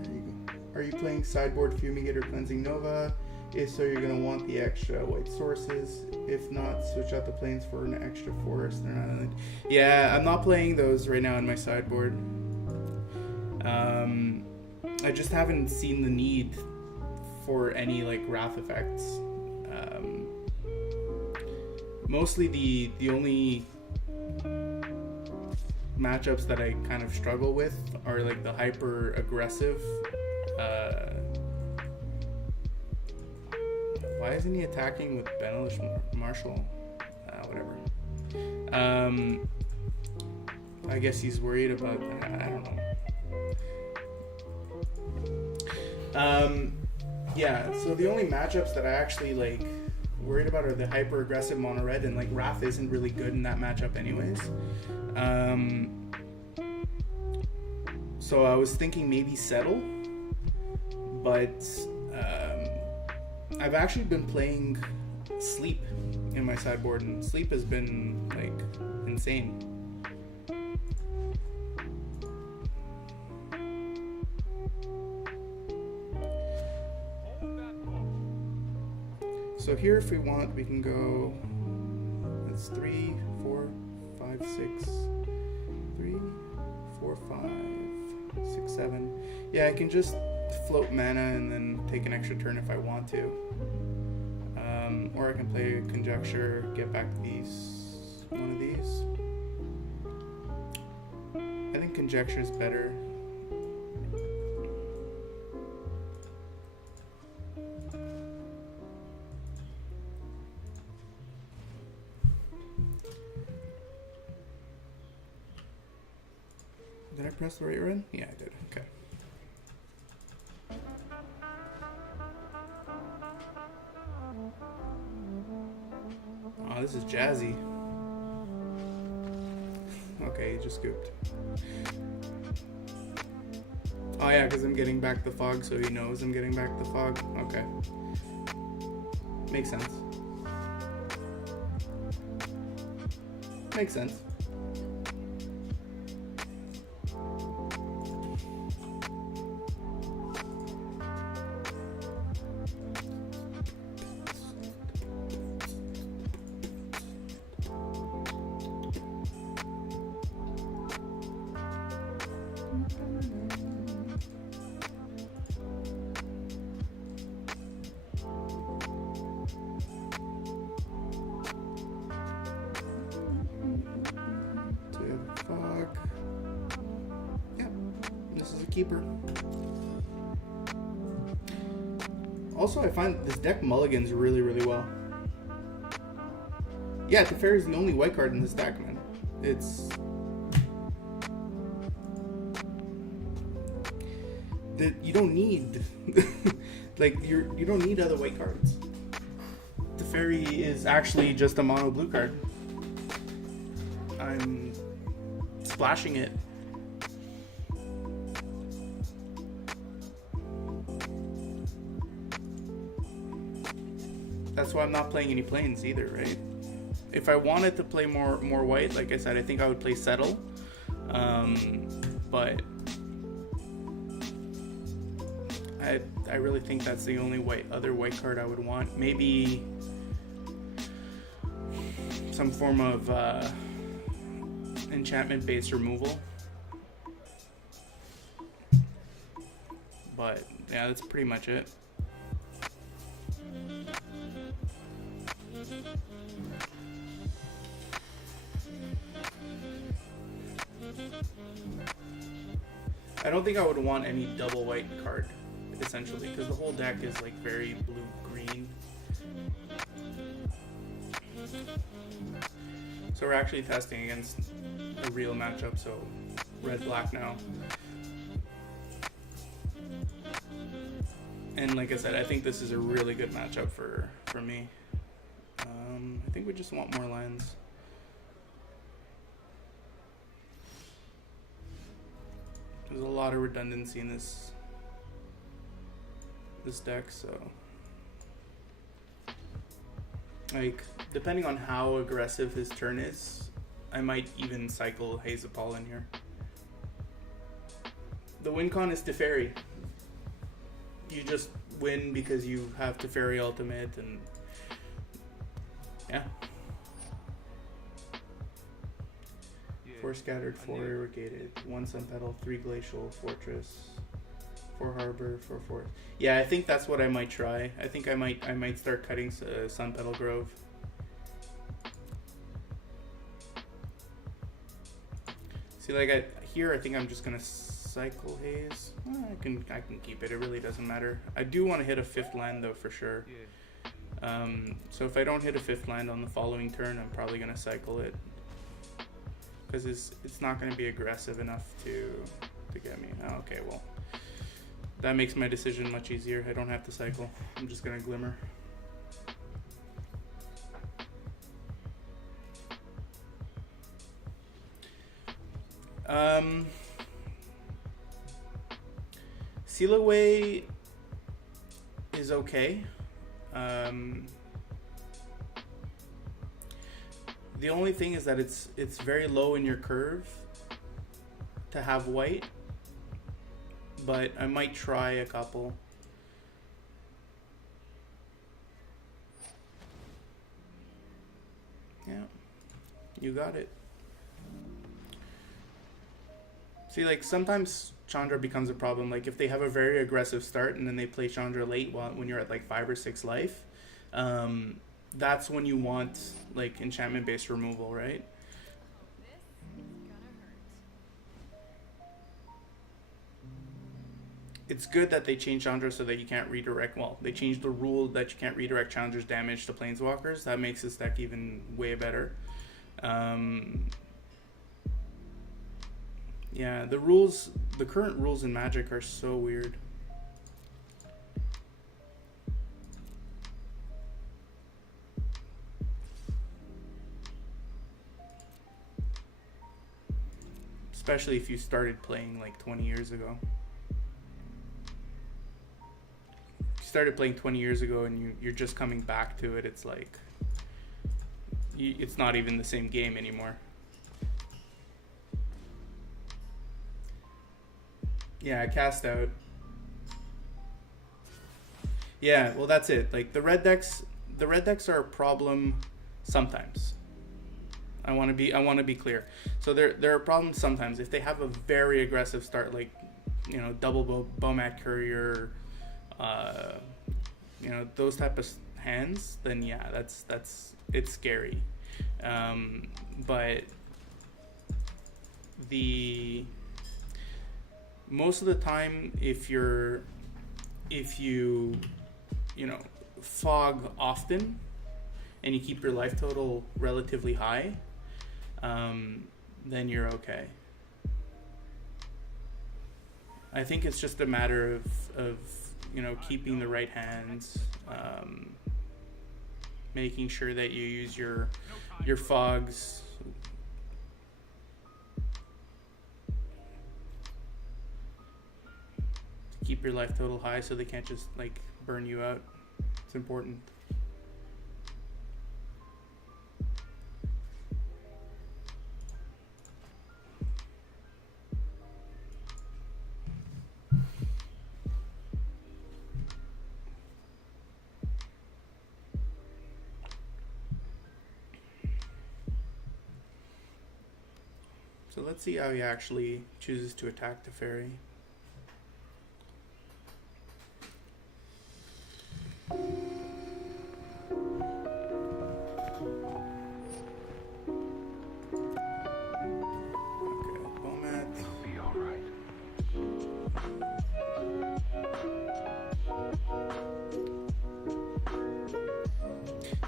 you go. Are you playing sideboard Fumigator Cleansing Nova? If so, you're going to want the extra white sources. If not, switch out the planes for an extra forest. They're not. Yeah, I'm not playing those right now in my sideboard. I just haven't seen the need for any like wrath effects. Mostly the only matchups that I kind of struggle with are like the hyper aggressive. Why isn't he attacking with Benelish Marshall? Whatever. I guess he's worried about that. I don't know. Yeah, so the only matchups that I actually like worried about are the hyper aggressive mono red, and like Wrath isn't really good in that matchup anyways. So I was thinking maybe Settle, but I've actually been playing Sleep in my sideboard, and Sleep has been like insane. So here, if we want, we can go. That's 3, 4, 5, 6. 3, 4, 5, 6, 7. Yeah, I can just float mana and then take an extra turn if I want to. Or I can play Conjecture, get back one of these. I think Conjecture is better. Did I press the right run? Yeah, I did. Okay. Oh, this is jazzy. Okay, you just scooped. Oh yeah, because I'm getting back the fog, so he knows I'm getting back the fog. Okay. Makes sense. Makes sense. Fog. Yeah, this is a keeper. Also, I find this deck mulligans really, really well. Yeah, Teferi is the only white card in this deck, man. It's you don't need like you don't need other white cards. Teferi is actually just a mono blue card. I'm splashing it. That's why I'm not playing any planes either, right? If I wanted to play more white, like I said, I think I would play Settle. But I really think that's the only other white card I would want. Maybe some form of enchantment-based removal. But yeah, that's pretty much it. I don't think I would want any double white card, essentially, because the whole deck is like very blue-green. So we're actually testing against a real matchup, so red-black now. And like I said, I think this is a really good matchup for me. I think we just want more lands. There's a lot of redundancy in this deck, so like depending on how aggressive his turn is, I might even cycle Haze of Paul in here. The win con is Teferi. You just win because you have Teferi ultimate, and yeah. 4 scattered, 4 irrigated, 1 sun petal, 3 glacial, fortress, 4 harbor, 4 forest. Yeah, I think that's what I might try. I think I might start cutting sun petal grove. See, like here, I think I'm just gonna cycle haze. I can keep it. It really doesn't matter. I do want to hit a 5th land though, for sure. So if I don't hit a 5th land on the following turn, I'm probably gonna cycle it. Because it's not going to be aggressive enough to get me. Oh, okay, well, that makes my decision much easier. I don't have to cycle. I'm just going to glimmer. Seal Away is okay. The only thing is that it's very low in your curve to have white, but I might try a couple. Yeah, you got it. See, like sometimes Chandra becomes a problem. Like if they have a very aggressive start and then they play Chandra late when you're at like 5 or 6 life, that's when you want like enchantment based removal, right? It's good that they changed Chandra so that you can't redirect. Well, they changed the rule that you can't redirect Chandra's damage to planeswalkers. That makes this deck even way better. Yeah, the current rules in Magic are so weird. Especially if you started playing like 20 years ago. If you started playing 20 years ago and you're just coming back to it, it's like it's not even the same game anymore. Yeah, cast out. Yeah, well that's it. Like the red decks are a problem sometimes. I want to be clear. So there are problems sometimes if they have a very aggressive start, like double Bomat Courier, those type of hands. Then yeah, it's scary. But most of the time, if you fog often and you keep your life total relatively high, then you're okay. I think it's just a matter of keeping the right hands, making sure that you use your fogs to keep your life total high so they can't just like burn you out. It's important. So let's see how he actually chooses to attack the fairy.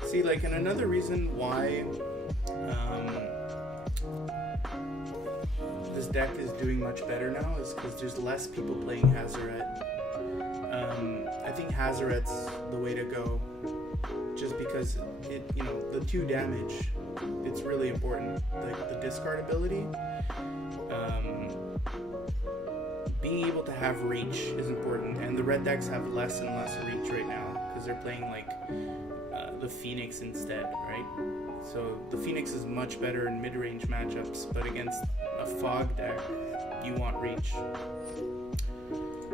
See, like, and another reason why this deck is doing much better now is because there's less people playing Hazoret. I think Hazoret's the way to go, just because the 2 damage, it's really important. Like the discard ability, being able to have reach is important, and the red decks have less and less reach right now because they're playing like the Phoenix instead, right? So the Phoenix is much better in mid-range matchups, but against a fog deck, you want reach.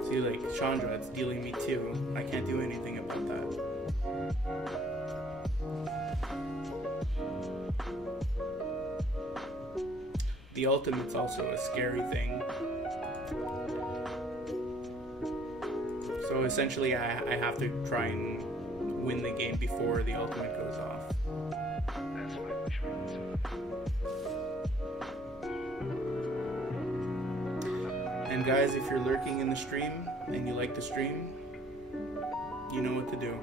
See, like Chandra, it's dealing me 2. I can't do anything about that. The ultimate's also a scary thing. So essentially, I have to try and win the game before the ultimate goes off. That's my wish for And guys, if you're lurking in the stream and you like the stream, you know what to do.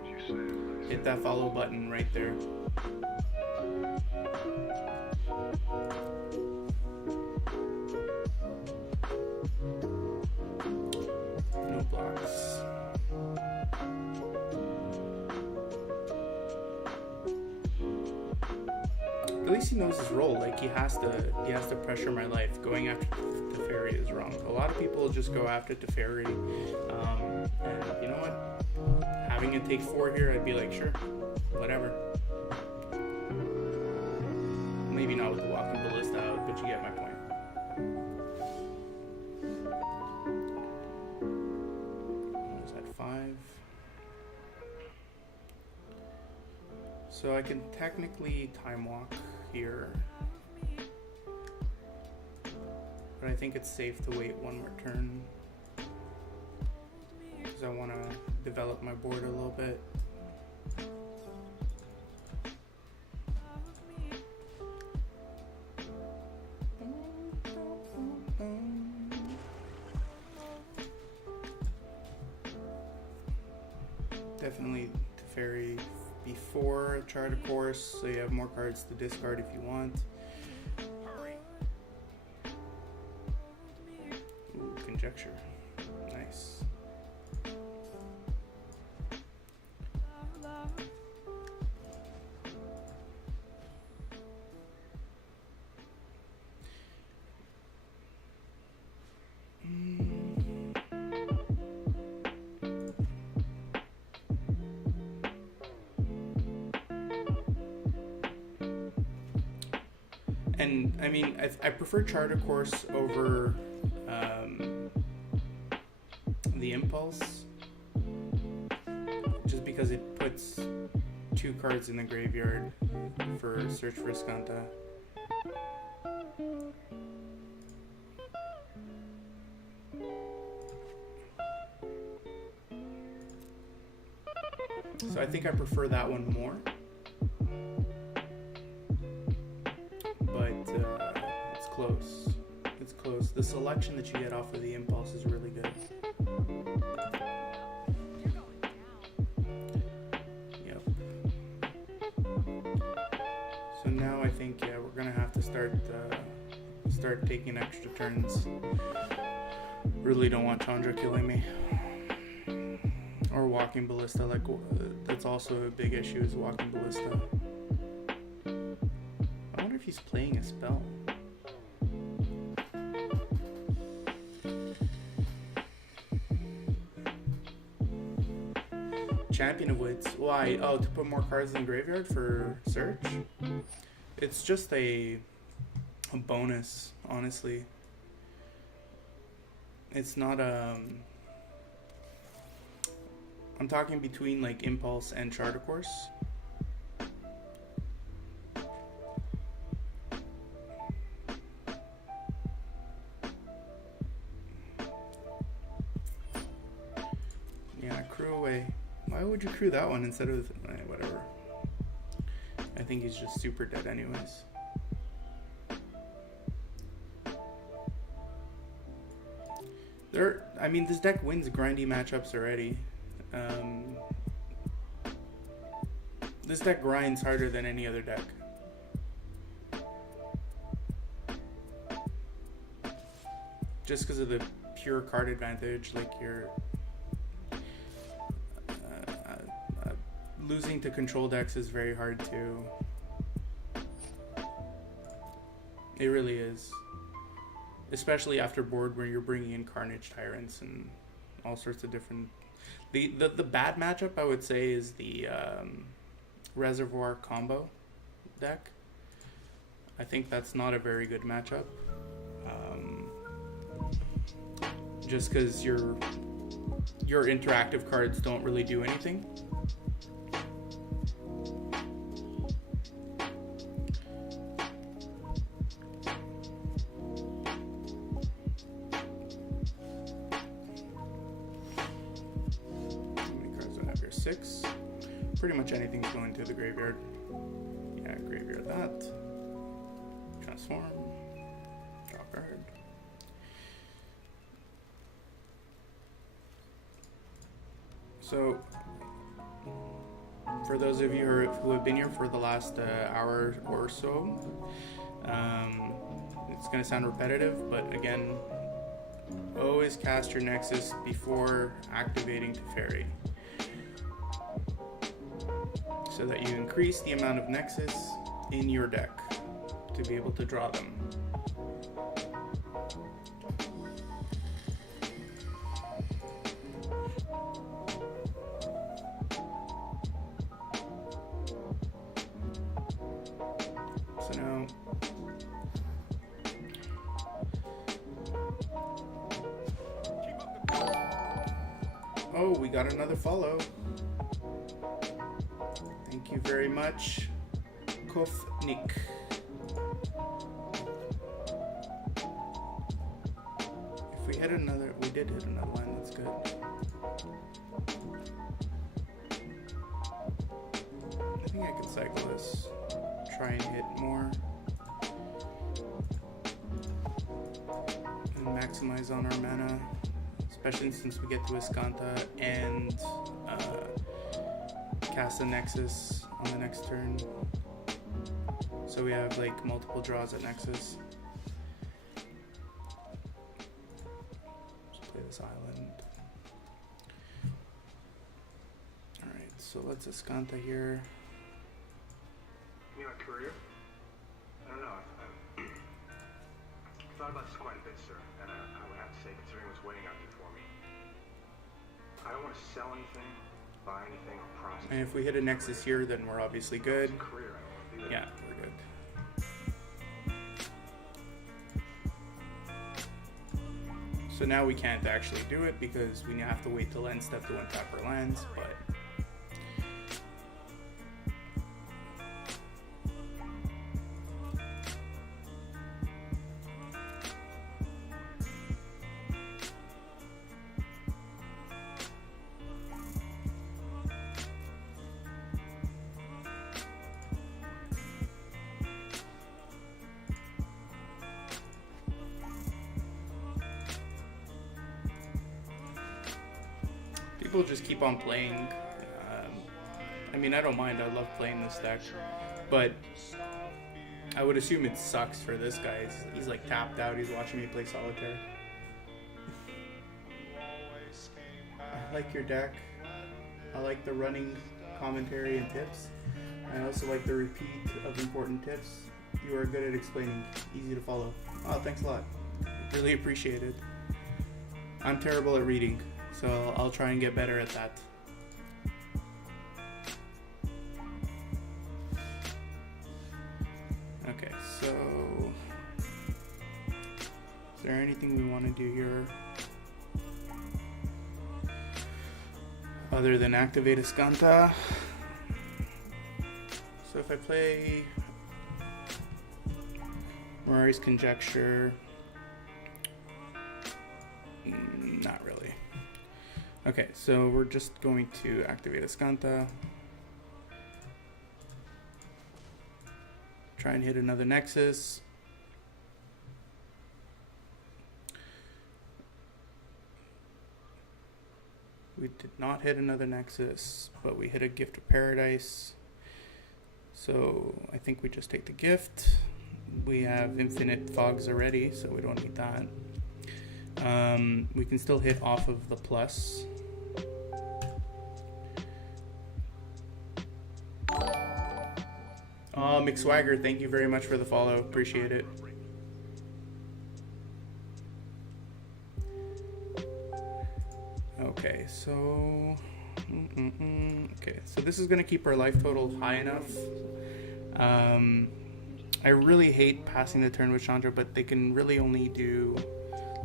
Hit that follow button right there. No blocks. At least he knows his role. Like he has to pressure my life. Going after Teferi is wrong. A lot of people just go after Teferi, and you know what? Having it take 4 here, I'd be like, sure, whatever. Maybe not with the walking ballista out, but you get my point. What was that, 5? So I can technically time walk here, but I think it's safe to wait 1 more turn because I want to develop my board a little bit. Definitely Teferi before chart a course, so you have more cards to discard if you want. Ooh, conjecture. Nice. And I mean, I prefer Charter Course over the Impulse, just because it puts 2 cards in the graveyard for Search for Iskanta. So I think I prefer that one more. It's close. It's close. The selection that you get off of the Impulse is really good. Yep. So now I think, yeah, we're gonna have to start taking extra turns. Really don't want Chandra killing me. Or walking ballista, like that's also a big issue, is walking ballista. I wonder if he's playing a spell. Champion of Wits. Why? Oh, to put more cards in the graveyard for search? It's just a bonus, honestly. It's not I'm talking between like Impulse and Charter Course. Yeah, crew away. Why would you crew that one instead of whatever? I think he's just super dead anyways. I mean, this deck wins grindy matchups already. This deck grinds harder than any other deck. Just because of the pure card advantage, like you're losing to control decks is very hard to. It really is. Especially after board where you're bringing in Carnage Tyrants and all sorts of different... The bad matchup, I would say, is the Reservoir combo deck. I think that's not a very good matchup. Just because your interactive cards don't really do anything. Six. Pretty much anything's going to the graveyard. Yeah, graveyard that. Transform. Draw card. So, for those of you who have been here for the last hour or so, it's going to sound repetitive, but again, always cast your Nexus before activating Teferi, so that you increase the amount of Nexus in your deck to be able to draw them. So now, oh, we got another follow. Thank you very much, Kofnik. If we hit another, we did hit another line, that's good. I think I can cycle this, try and hit more, and maximize on our mana, especially since we get to Iskanta and cast a Nexus on the next turn, so we have like multiple draws at Nexus. Let's play this island. Alright, so let's Iskanta here. You know, a career? I don't know. I've thought about this quite a bit, sir, and I would have to say, considering what's waiting out there for me, I don't want to sell anything, buy anything, or promise. And if we hit a Nexus here, then we're obviously good. Career, I don't want to do that. Yeah, we're good. So now we can't actually do it because we have to wait till end step to untap our lands, but people just keep on playing. I mean, I don't mind. I love playing this deck, but I would assume it sucks for this guy. He's like tapped out. He's watching me play solitaire. like your deck. I like the running commentary and tips. I also like the repeat of important tips. You are good at explaining, easy to follow. Oh, thanks a lot. Really appreciate it. I'm terrible at reading, so I'll try and get better at that. Okay, so is there anything we want to do here other than activate Iskanta? So if I play Murray's Conjecture, not really. Okay, so we're just going to activate Iskanta. Try and hit another Nexus. We did not hit another Nexus, but we hit a Gift of Paradise. So I think we just take the gift. We have infinite fogs already, so we don't need that. We can still hit off of the plus. McSwagger, thank you very much for the follow. Appreciate it. Okay, so okay, so this is gonna keep our life total high enough. I really hate passing the turn with Chandra, but they can really only do,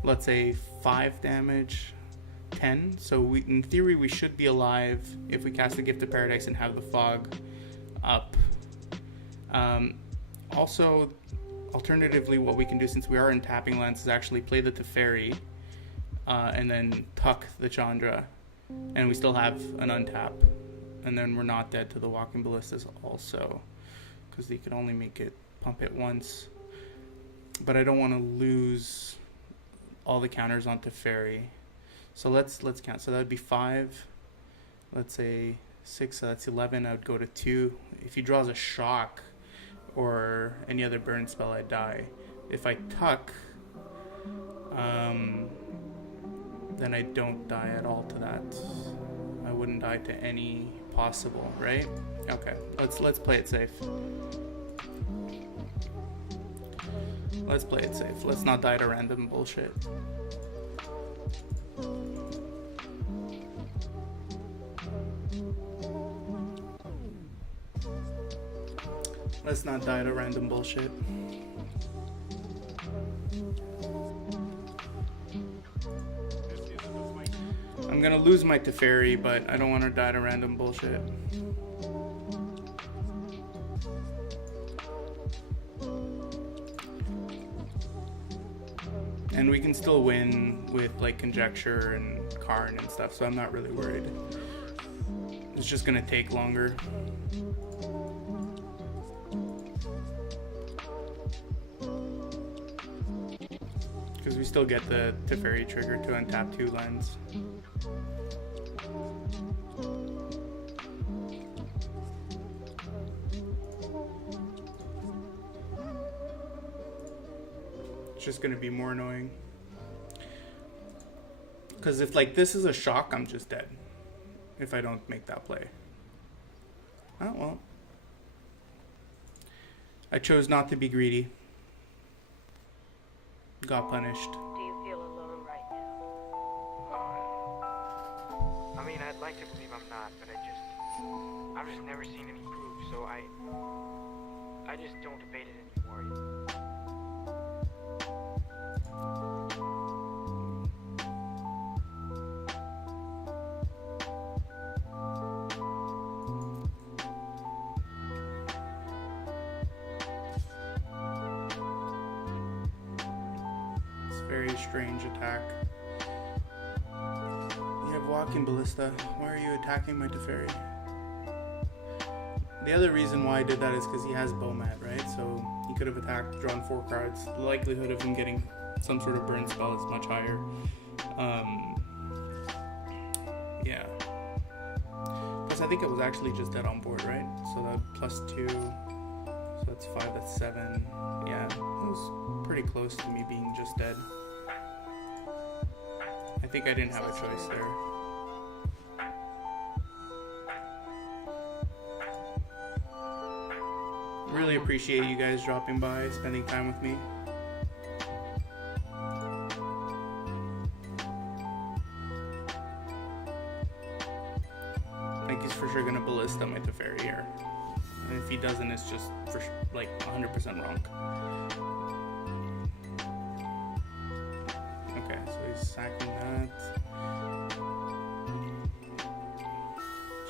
let's say, 5 damage, 10. So in theory, we should be alive if we cast the Gift of Paradise and have the fog up. Also, alternatively, what we can do, since we are in tapping lands, is actually play the Teferi and then tuck the Chandra, and we still have an untap, and then we're not dead to the Walking Ballistas also, because they can only make it pump it once. But I don't want to lose all the counters on Teferi, so let's count. So that would be 5. Let's say 6. So that's 11. I would go to 2. If he draws a shock or any other burn spell, I die. If I tuck, then I don't die at all to that. I wouldn't die to any possible, right? Okay, let's play it safe. Let's play it safe. Let's not die to random bullshit. Let's not die to random bullshit. I'm gonna lose my Teferi, but I don't want to die to random bullshit. And we can still win with like Conjecture and Karn and stuff, so I'm not really worried. It's just gonna take longer. Because we still get the Teferi trigger to untap 2 lands. It's just going to be more annoying. Because if like this is a shock, I'm just dead. If I don't make that play. Oh well. I chose not to be greedy. Got punished. Do you feel alone right now? I mean, I'd like to believe I'm not, but I've just never seen any proof, so I just don't debate it anymore. Very strange attack. You have Walking Ballista. Why are you attacking my Teferi? The other reason why I did that is because he has Bowmat, right? So he could have attacked, drawn 4 cards. The likelihood of him getting some sort of burn spell is much higher. Yeah. Plus, I think it was actually just dead on board, right? So that +2. So that's 5, that's 7. Yeah, it was pretty close to me being just dead. I think I didn't have a choice there. Really appreciate you guys dropping by, spending time with me. I think he's for sure gonna ballista my Teferi here. And if he doesn't, it's just for like 100% wrong. Okay, so he's sacking that.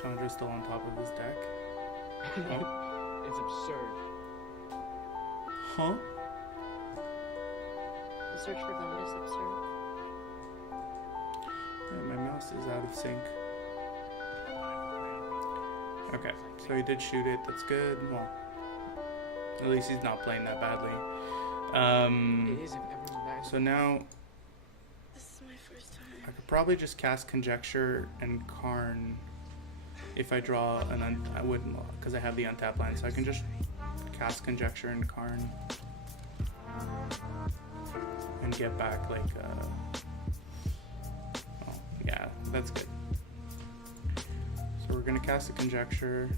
Chandra's still on top of his deck. Oh. It's absurd. Huh? The search for gold is absurd. Yeah, my mouse is out of sync. Okay, so he did shoot it. That's good. Well, at least he's not playing that badly. It is if everyone dies. So now This is my first time. I could probably just cast Conjecture and Karn if I draw an I wouldn't, because I have the untapped land, so I can just cast Conjecture and Karn and get back like oh, yeah, that's good. So we're gonna cast a Conjecture.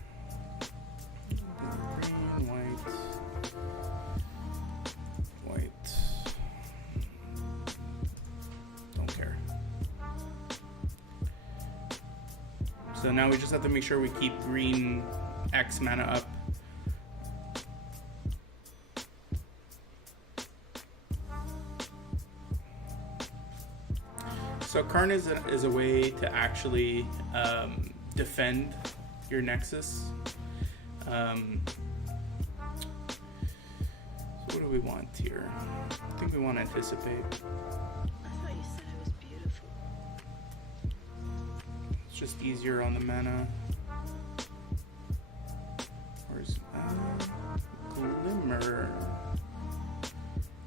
Green, white. Don't care. So now we just have to make sure we keep green X mana up. So Karn is a way to actually defend your Nexus. So what do we want here? I think we want to anticipate. I thought you said it was beautiful. It's just easier on the mana. Where's Glimmer?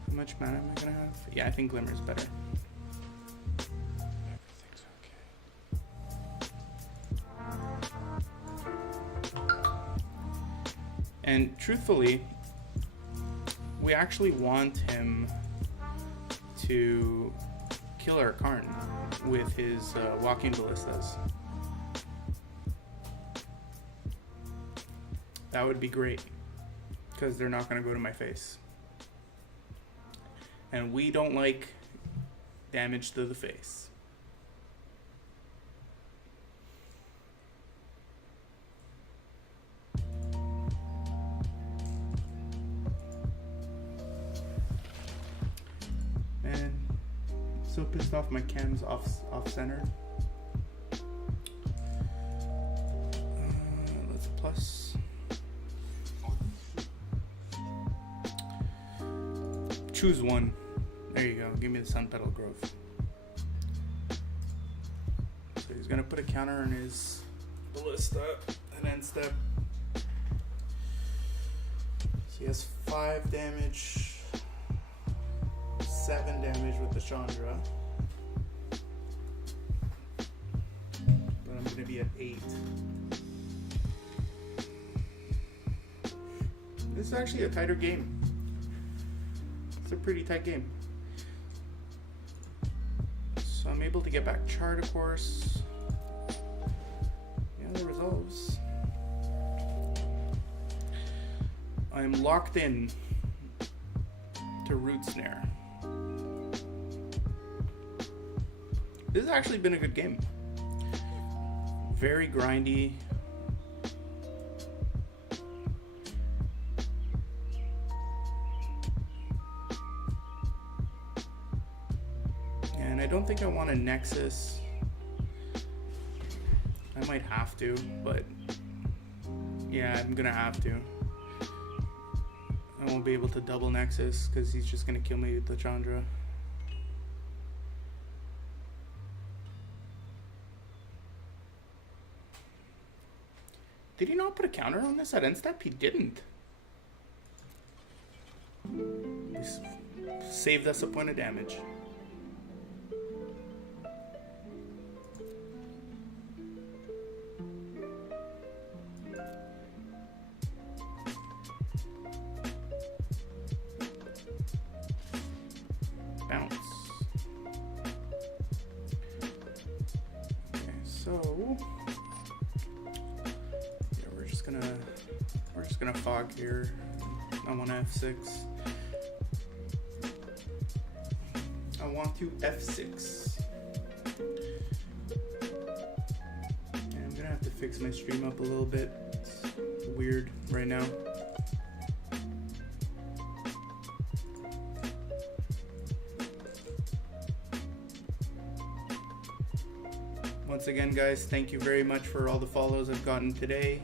How much mana am I gonna have? Yeah, I think Glimmer's better. And truthfully, we actually want him to kill our Karn with his walking ballistas. That would be great, because they're not going to go to my face. And we don't like damage to the face. So pissed off my cam's off center. Let's plus. Choose one. There you go. Give me the Sun Petal Grove. So he's gonna put a counter on his ballista and end step. So he has 5 damage. 7 damage with the Chandra. But I'm gonna be at 8. This is actually a tighter game. It's a pretty tight game. So I'm able to get back Chart, of course. Yeah, the resolves. I'm locked in to Root Snare. This has actually been a good game. Very grindy. And I don't think I want a Nexus. I might have to, but yeah, I'm gonna have to. I won't be able to double Nexus because he's just gonna kill me with the Chandra. Did he not put a counter on this at end step? He didn't. He saved us a point of damage. Bounce. Okay, so we're just Just gonna fog here. I want to F6. I want to F6. And I'm gonna have to fix my stream up a little bit. It's weird right now. Once again, guys, thank you very much for all the follows I've gotten today.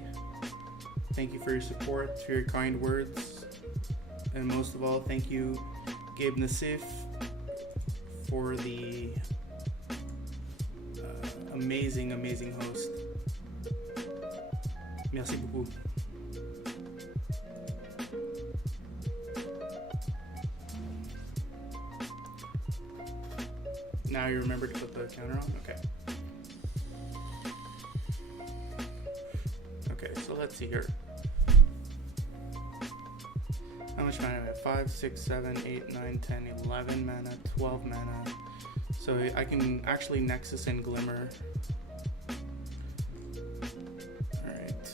Thank you for your support, for your kind words. And most of all, thank you, Gabe Nassif, for the amazing, amazing host. Merci beaucoup. Now you remember to put the counter on? Okay. Okay, so let's see here. How much mana do I have? 5, 6, 7, 8, 9, 10, 11 mana, 12 mana. So I can actually Nexus and Glimmer. Alright.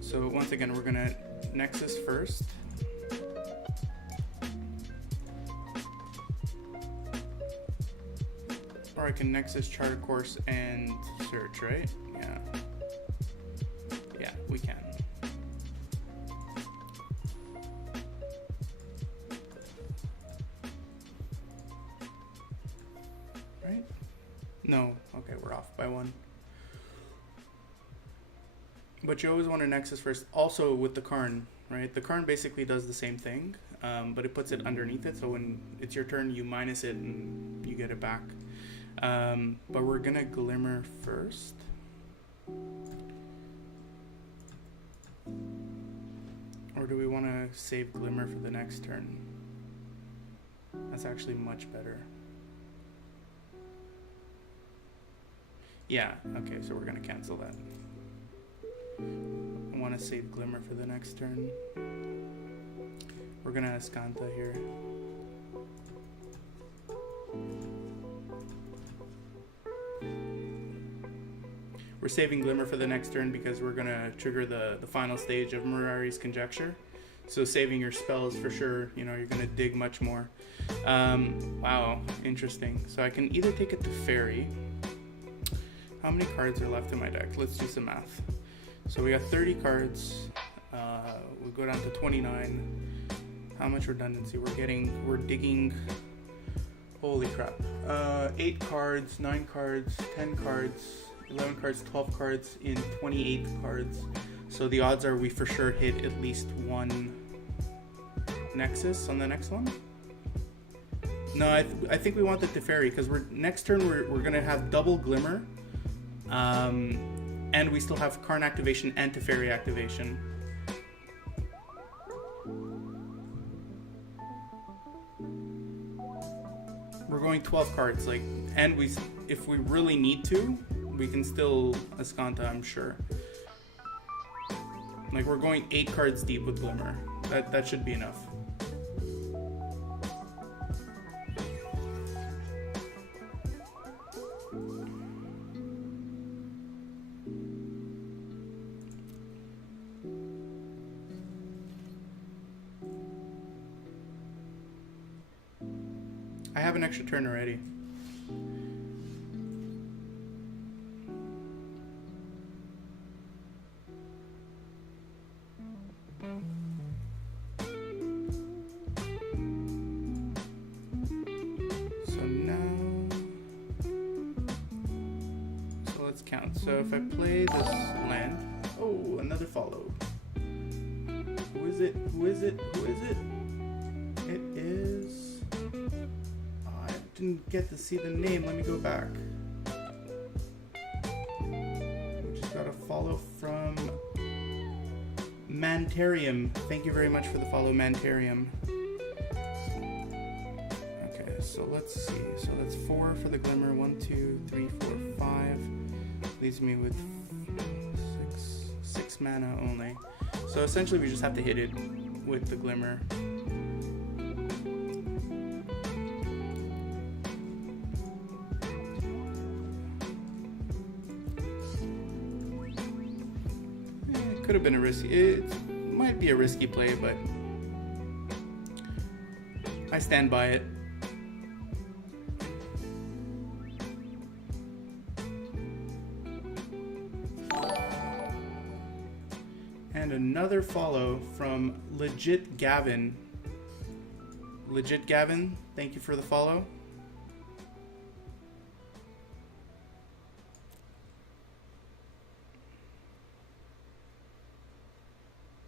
So once again, we're gonna Nexus first. Or I can Nexus, Chart a Course, and Search, right? Yeah. Yeah, we can. Right? No. Okay, we're off by 1. But you always want to Nexus first. Also with the Karn, right? The Karn basically does the same thing, but it puts it underneath it. So when it's your turn, you minus it and you get it back. But we're gonna Glimmer first. Or do we want to save Glimmer for the next turn? That's actually much better. Yeah, okay, so we're gonna cancel that. I want to save Glimmer for the next turn. We're gonna Ascanta here. We're saving Glimmer for the next turn because we're gonna trigger the final stage of Mirari's Conjecture. So saving your spells for sure, you know, you're gonna dig much more. Wow, interesting. So I can either take it to Fairy. How many cards are left in my deck? Let's do some math. So we got 30 cards. We go down to 29. How much redundancy? We're digging, holy crap. 8 cards, 9 cards, 10 cards, 11 cards, 12 cards in 28 cards. So the odds are we for sure hit at least one Nexus on the next one. No, I think we want the Teferi because next turn we're gonna have double Glimmer, and we still have Karn activation and Teferi activation. We're going 12 cards, like, and if we really need to, we can still Ascanta, I'm sure. Like, we're going 8 cards deep with Glimmer. That should be enough. I have an extra turn already. Count. So if I play this land, oh, another follow. Who is it? Who is it? Who is it? It is. Oh, I didn't get to see the name. Let me go back. We just got a follow from Mantarium. Thank you very much for the follow, Mantarium. Okay, so let's see. So that's 4 for the Glimmer. 1, 2, 3, 4, 5. Leaves me with 6 mana only. So essentially we just have to hit it with the Glimmer. Could have been a risky. It might be a risky play, but I stand by it. And another follow from Legit Gavin. Legit Gavin, thank you for the follow.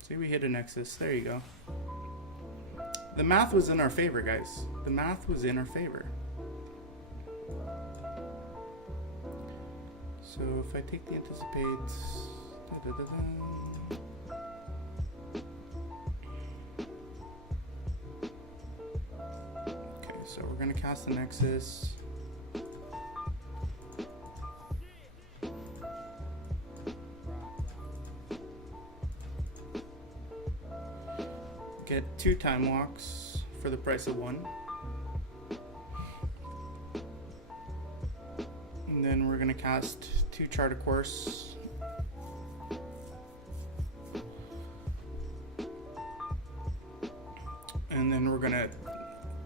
See, we hit a nexus. There you go. The math was in our favor, guys. The math was in our favor. So if I take the anticipate... Okay, so we're gonna cast the nexus. Get 2 time walks for the price of 1. And then we're gonna cast 2 chart a course. And then we're gonna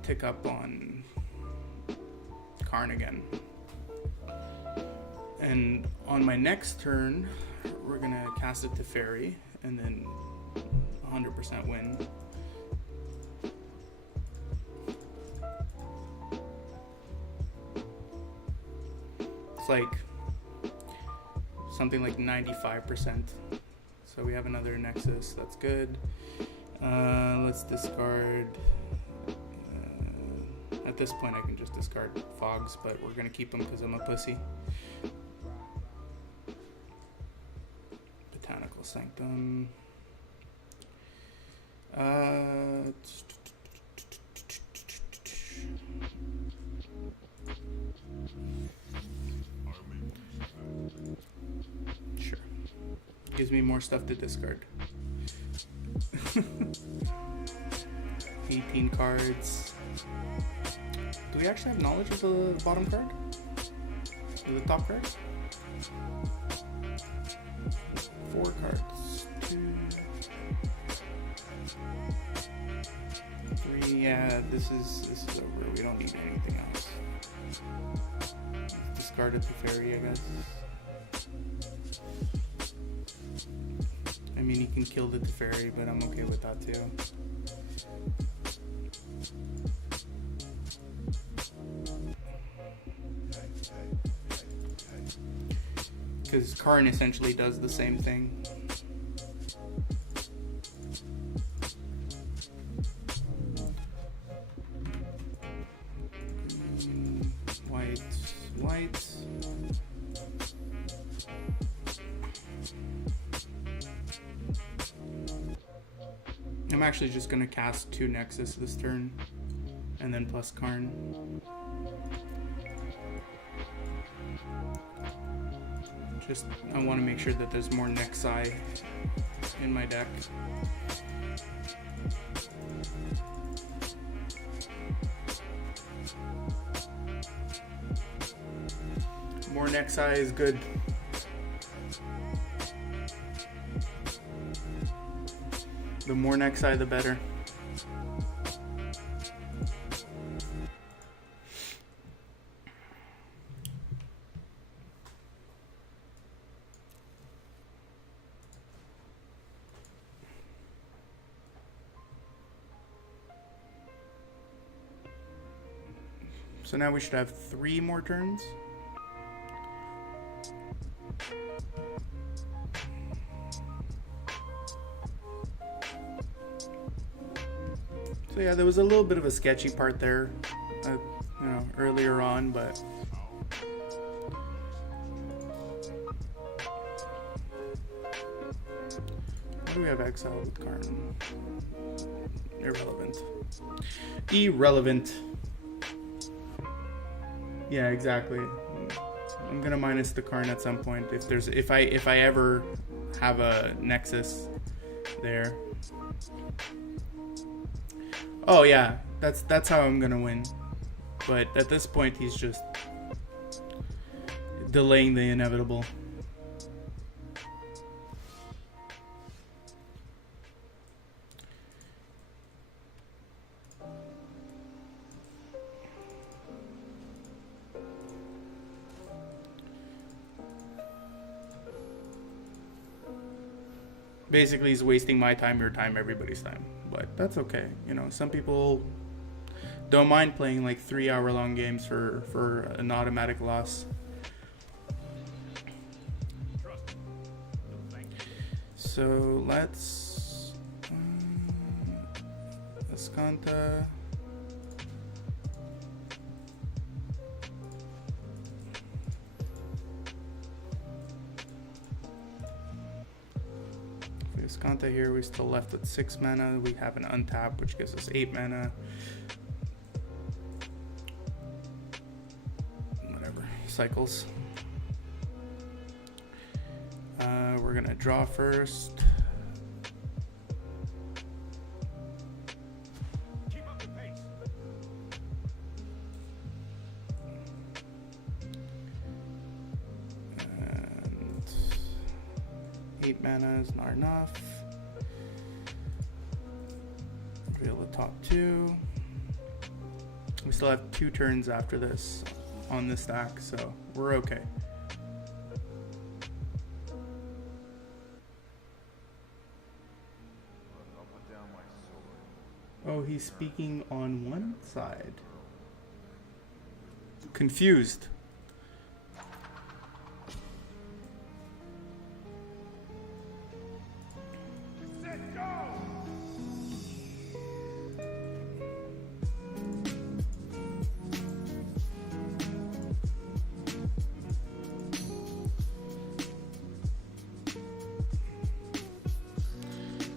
tick up on Karn again. And on my next turn, we're gonna cast it to Fairy and then 100% win. It's like something like 95%. So we have another Nexus, that's good. Let's discard, at this point I can just discard Fogs, but we're gonna keep them because I'm a pussy. Botanical Sanctum. Sure. Gives me more stuff to discard. 18 cards. Do we actually have knowledge of the bottom card? Or the top card? 4 cards. 2, 3. Yeah, this is over. We don't need anything else. Discarded the Fairy, I guess. I mean, he can kill the Teferi, but I'm okay with that too. Because Karn essentially does the same thing. White, white. I'm actually just gonna cast 2 Nexus this turn, and then plus Karn. Just, I want to make sure that there's more Nexi in my deck. More Nexi is good. The more Nexi, the better. So now we should have 3 more turns. So yeah, there was a little bit of a sketchy part there, you know, earlier on, but what do we have exile with Karn? Irrelevant. Irrelevant. Yeah, exactly. I'm gonna minus the Karn at some point if I ever have a Nexus there. Oh yeah, that's how I'm gonna win. But at this point, he's just delaying the inevitable. basically he's wasting my time, your time, everybody's time. But that's okay. You know, some people don't mind playing like 3-hour-long games for an automatic loss. So let's Escanta. Escanta here, we're still left with 6 mana. We have an untap, which gives us 8 mana. Whatever, cycles. We're gonna draw first. Keep up the pace. And 8 mana is not enough. Reveal the top 2. We still have 2 turns after this on this stack, so we're okay. Oh, he's speaking on one side. Confused. Set, go!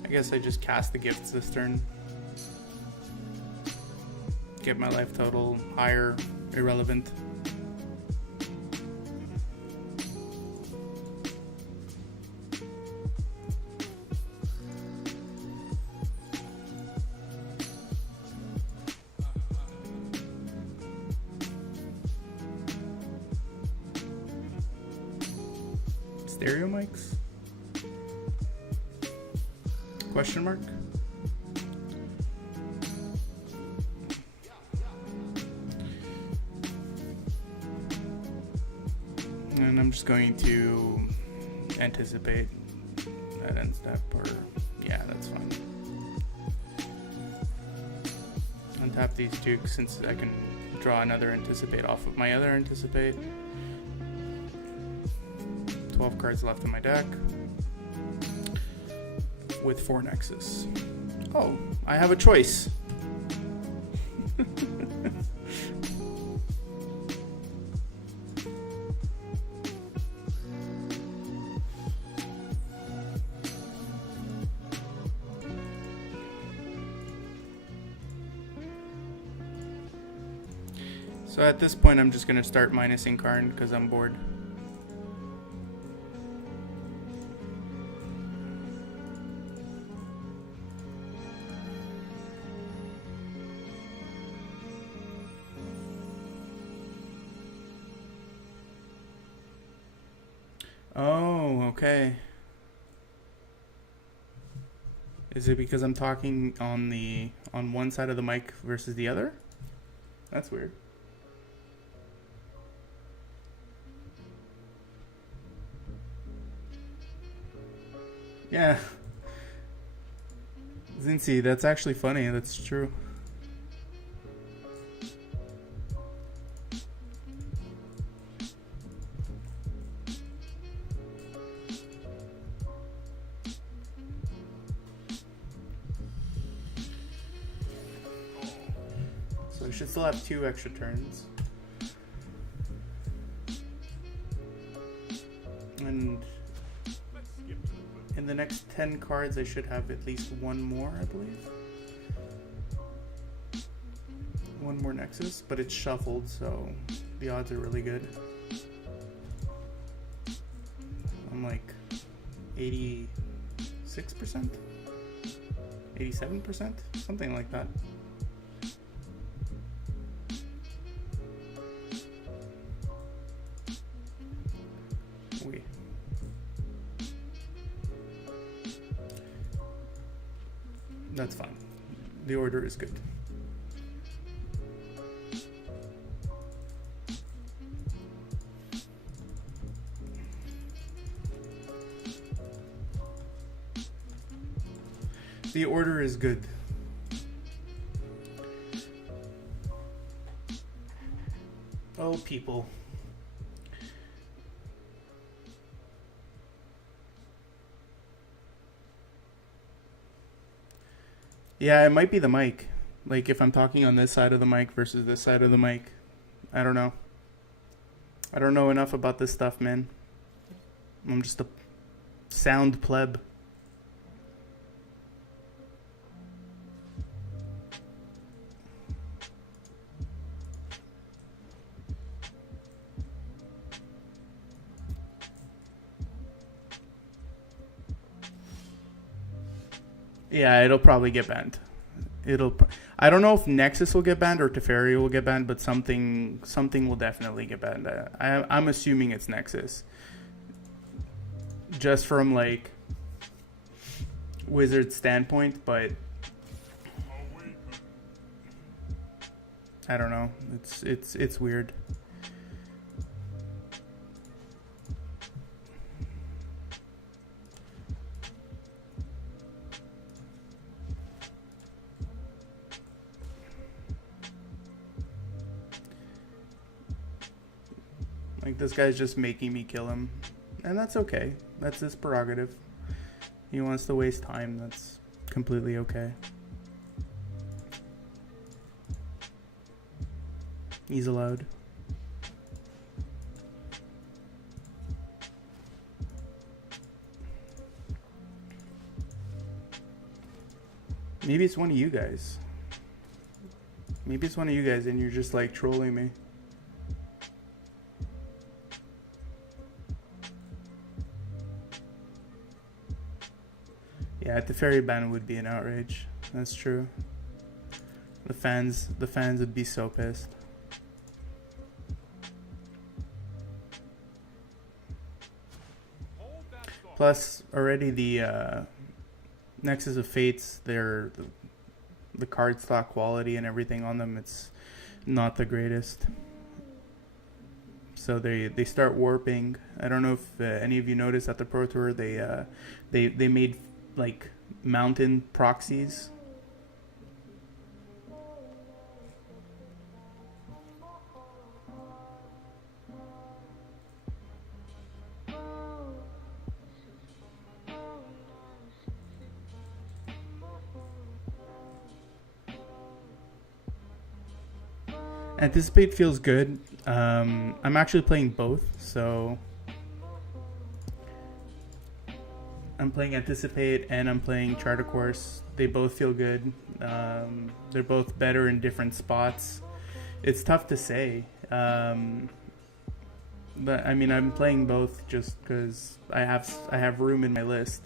I guess I just cast the gifts this turn. Get my life total higher, irrelevant. Stereo mics? Question mark? And I'm just going to anticipate that end step, or yeah, that's fine. Untap these 2 since I can draw another anticipate off of my other anticipate. 12 cards left in my deck with 4 Nexus. Oh, I have a choice. So at this point, I'm just going to start minusing Karn because I'm bored. Oh, okay. Is it because I'm talking on one side of the mic versus the other? That's weird. Yeah. Zinzi, that's actually funny. That's true. So we should still have 2 extra turns. And in the next 10 cards, I should have at least 1 more, I believe. 1 more Nexus, but it's shuffled, so the odds are really good. I'm like 86%? 87%? Something like that. Oui. That's fine. The order is good. The order is good. Oh, people. Yeah, it might be the mic. Like if I'm talking on this side of the mic versus this side of the mic. I don't know. I don't know enough about this stuff, man. I'm just a sound pleb. Yeah, it'll probably get banned. I don't know if Nexus will get banned or Teferi will get banned, but something will definitely get banned. I'm assuming it's Nexus. Just from like Wizard's standpoint, but I don't know. It's weird. Like, this guy's just making me kill him. And that's okay. That's his prerogative. He wants to waste time. That's completely okay. He's allowed. Maybe it's one of you guys. Maybe it's one of you guys and you're just like trolling me. Yeah, the fairy ban would be an outrage. That's true. The fans would be so pissed. Plus, already the Nexus of Fates, the card stock quality and everything on them, it's not the greatest. So they start warping. I don't know if any of you noticed at the Pro Tour they made like mountain proxies. Anticipate feels good. I'm actually playing both, so I'm playing Anticipate and I'm playing Charter Course. They both feel good. They're both better in different spots. It's tough to say. But I mean, I'm playing both just because I have room in my list.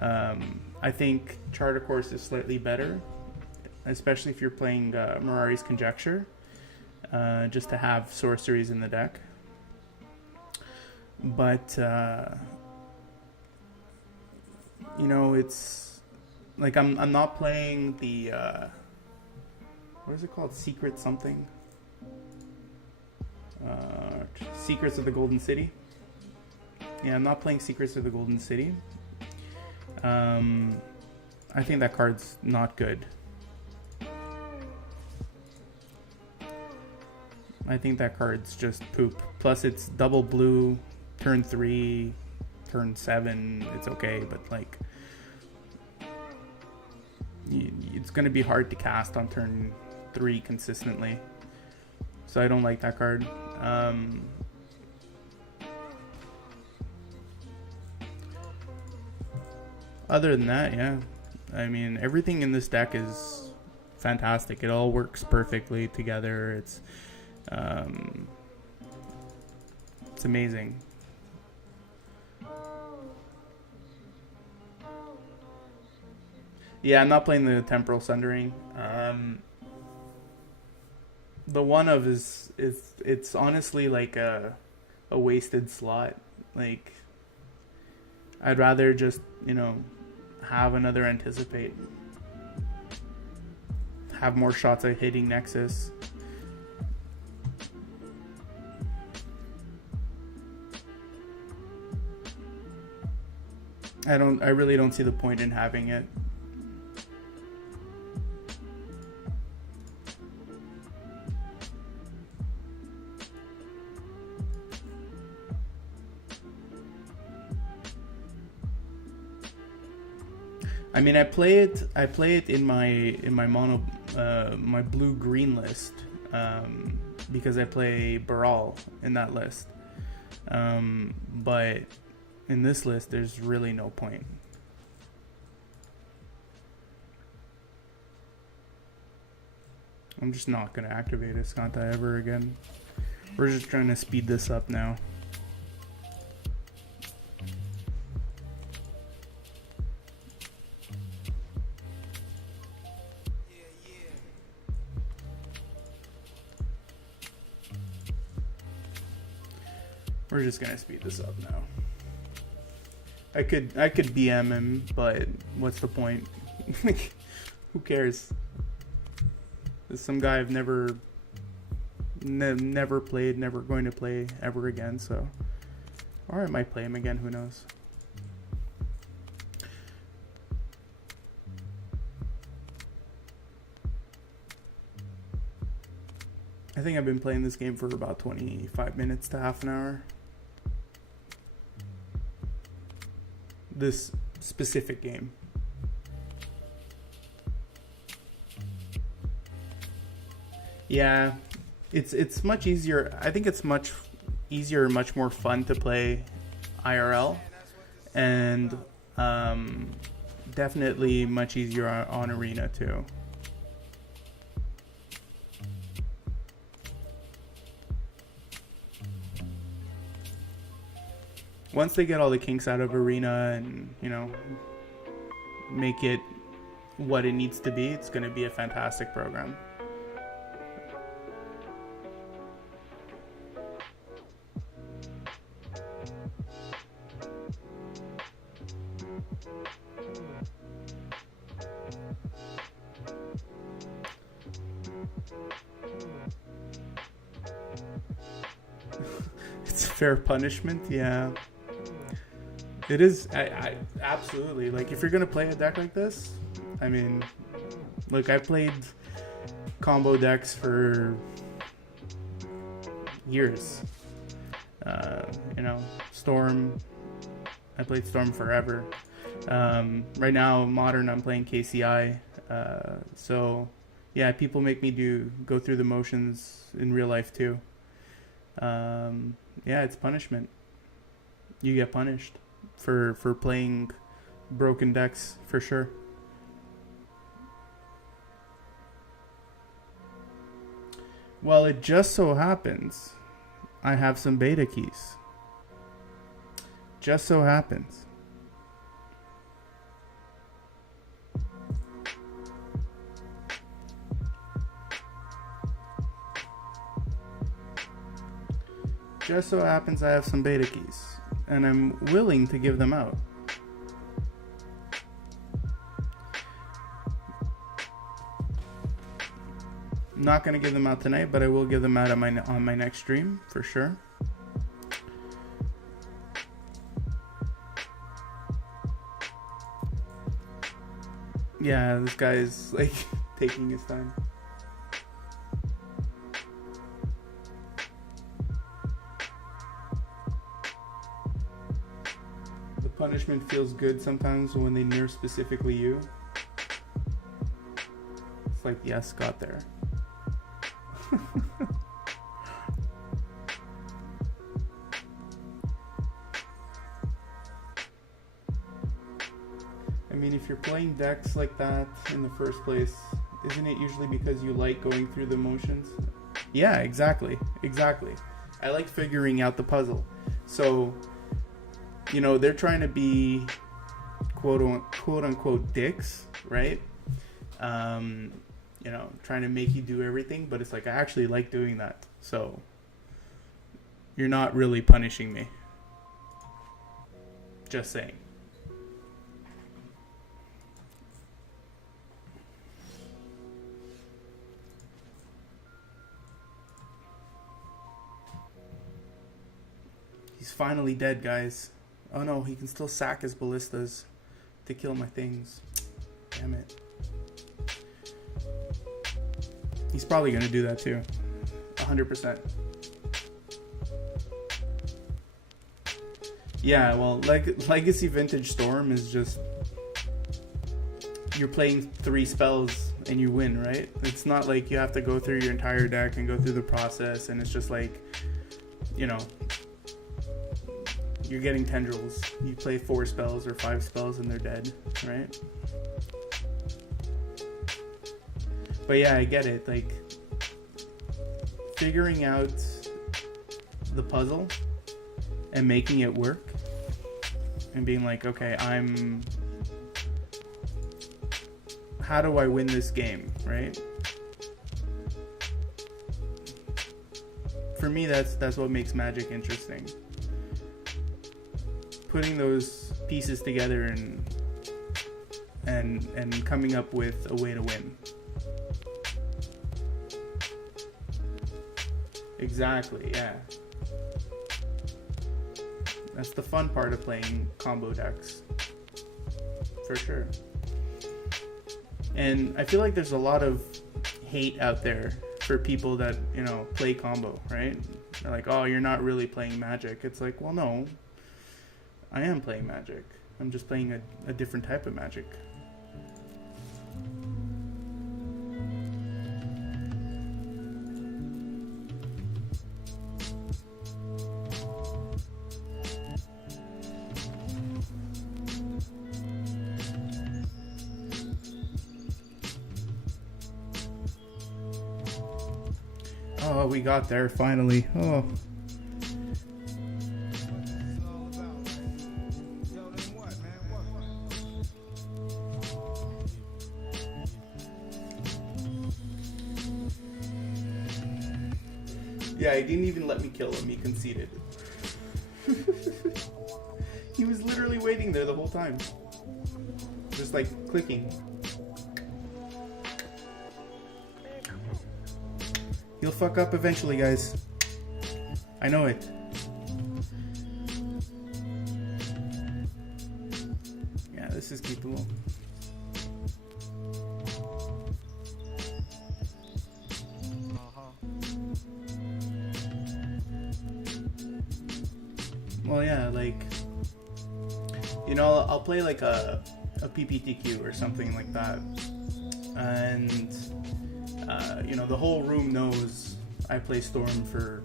I think Charter Course is slightly better, especially if you're playing Mirari's Conjecture, just to have sorceries in the deck. But you know, it's like I'm not playing the what is it called? Secret something? Secrets of the Golden City. Yeah, I'm not playing Secrets of the Golden City. I think that card's not good. I think that card's just poop. Plus it's double blue, turn 3, turn 7, it's okay, but like it's gonna be hard to cast on turn 3 consistently. So I don't like that card. Other than that, yeah. I mean, everything in this deck is fantastic. It all works perfectly together. It's amazing. Yeah, I'm not playing the Temporal Sundering. The one of is it's honestly like a wasted slot. Like, I'd rather just, you know, have another Anticipate. Have more shots at hitting Nexus. I really don't see the point in having it. I mean, I play it in my mono, my blue-green list, because I play Baral in that list. But in this list, there's really no point. I'm just not gonna activate Iskanta ever again. We're just trying to speed this up now. We're just gonna speed this up now. I could BM him, but what's the point? Who cares? There's some guy I've never played, never going to play ever again. So, or I might play him again. Who knows? I think I've been playing this game for about 25 minutes to half an hour. This specific game. Yeah, it's much easier. I think it's much easier and much more fun to play IRL, and definitely much easier on Arena too. Once they get all the kinks out of Arena and, you know, make it what it needs to be, it's going to be a fantastic program. It's fair punishment, yeah. It is. I absolutely, like, if you're gonna play a deck like this, I mean, look, I played combo decks for years. You know, Storm. I played Storm forever. Right now, Modern, I'm playing KCI. So, yeah, people make me go through the motions in real life too. Yeah, it's punishment. You get punished for playing broken decks, for sure. Well, it just so happens I have some beta keys. Just so happens. Just so happens I have some beta keys, and I'm willing to give them out. I'm not going to give them out tonight, but I will give them out on my next stream, for sure. Yeah, this guy is, like, taking his time. Punishment feels good sometimes when they nerf specifically you. It's like, yes, got there. I mean, if you're playing decks like that in the first place, isn't it usually because you like going through the motions? Yeah, exactly. I like figuring out the puzzle. So, you know, they're trying to be quote unquote dicks, right? You know, trying to make you do everything, but it's like, I actually like doing that. So you're not really punishing me. Just saying. He's finally dead, guys. Oh no, he can still sack his ballistas to kill my things. Damn it. He's probably gonna do that too. 100%. Yeah, well, Legacy Vintage Storm is just you're playing 3 spells and you win, right? It's not like you have to go through your entire deck and go through the process, and it's just like, you know, you're getting tendrils. You play 4 spells or 5 spells and they're dead, right? But yeah, I get it. Like, figuring out the puzzle and making it work and being like, okay, how do I win this game, right? For me, that's what makes Magic interesting. Putting those pieces together and coming up with a way to win. Exactly, yeah. That's the fun part of playing combo decks. For sure. And I feel like there's a lot of hate out there for people that, you know, play combo, right? They're like, oh, you're not really playing Magic. It's like, well, no. I am playing Magic. I'm just playing a different type of Magic. Oh, we got there finally. Oh. Yeah, he didn't even let me kill him. He conceded. He was literally waiting there the whole time. Just like clicking. He'll fuck up eventually, guys. I know it. Yeah, this is keepable. Well, yeah, like, you know, I'll play like a PPTQ or something like that, and you know, the whole room knows I've played Storm for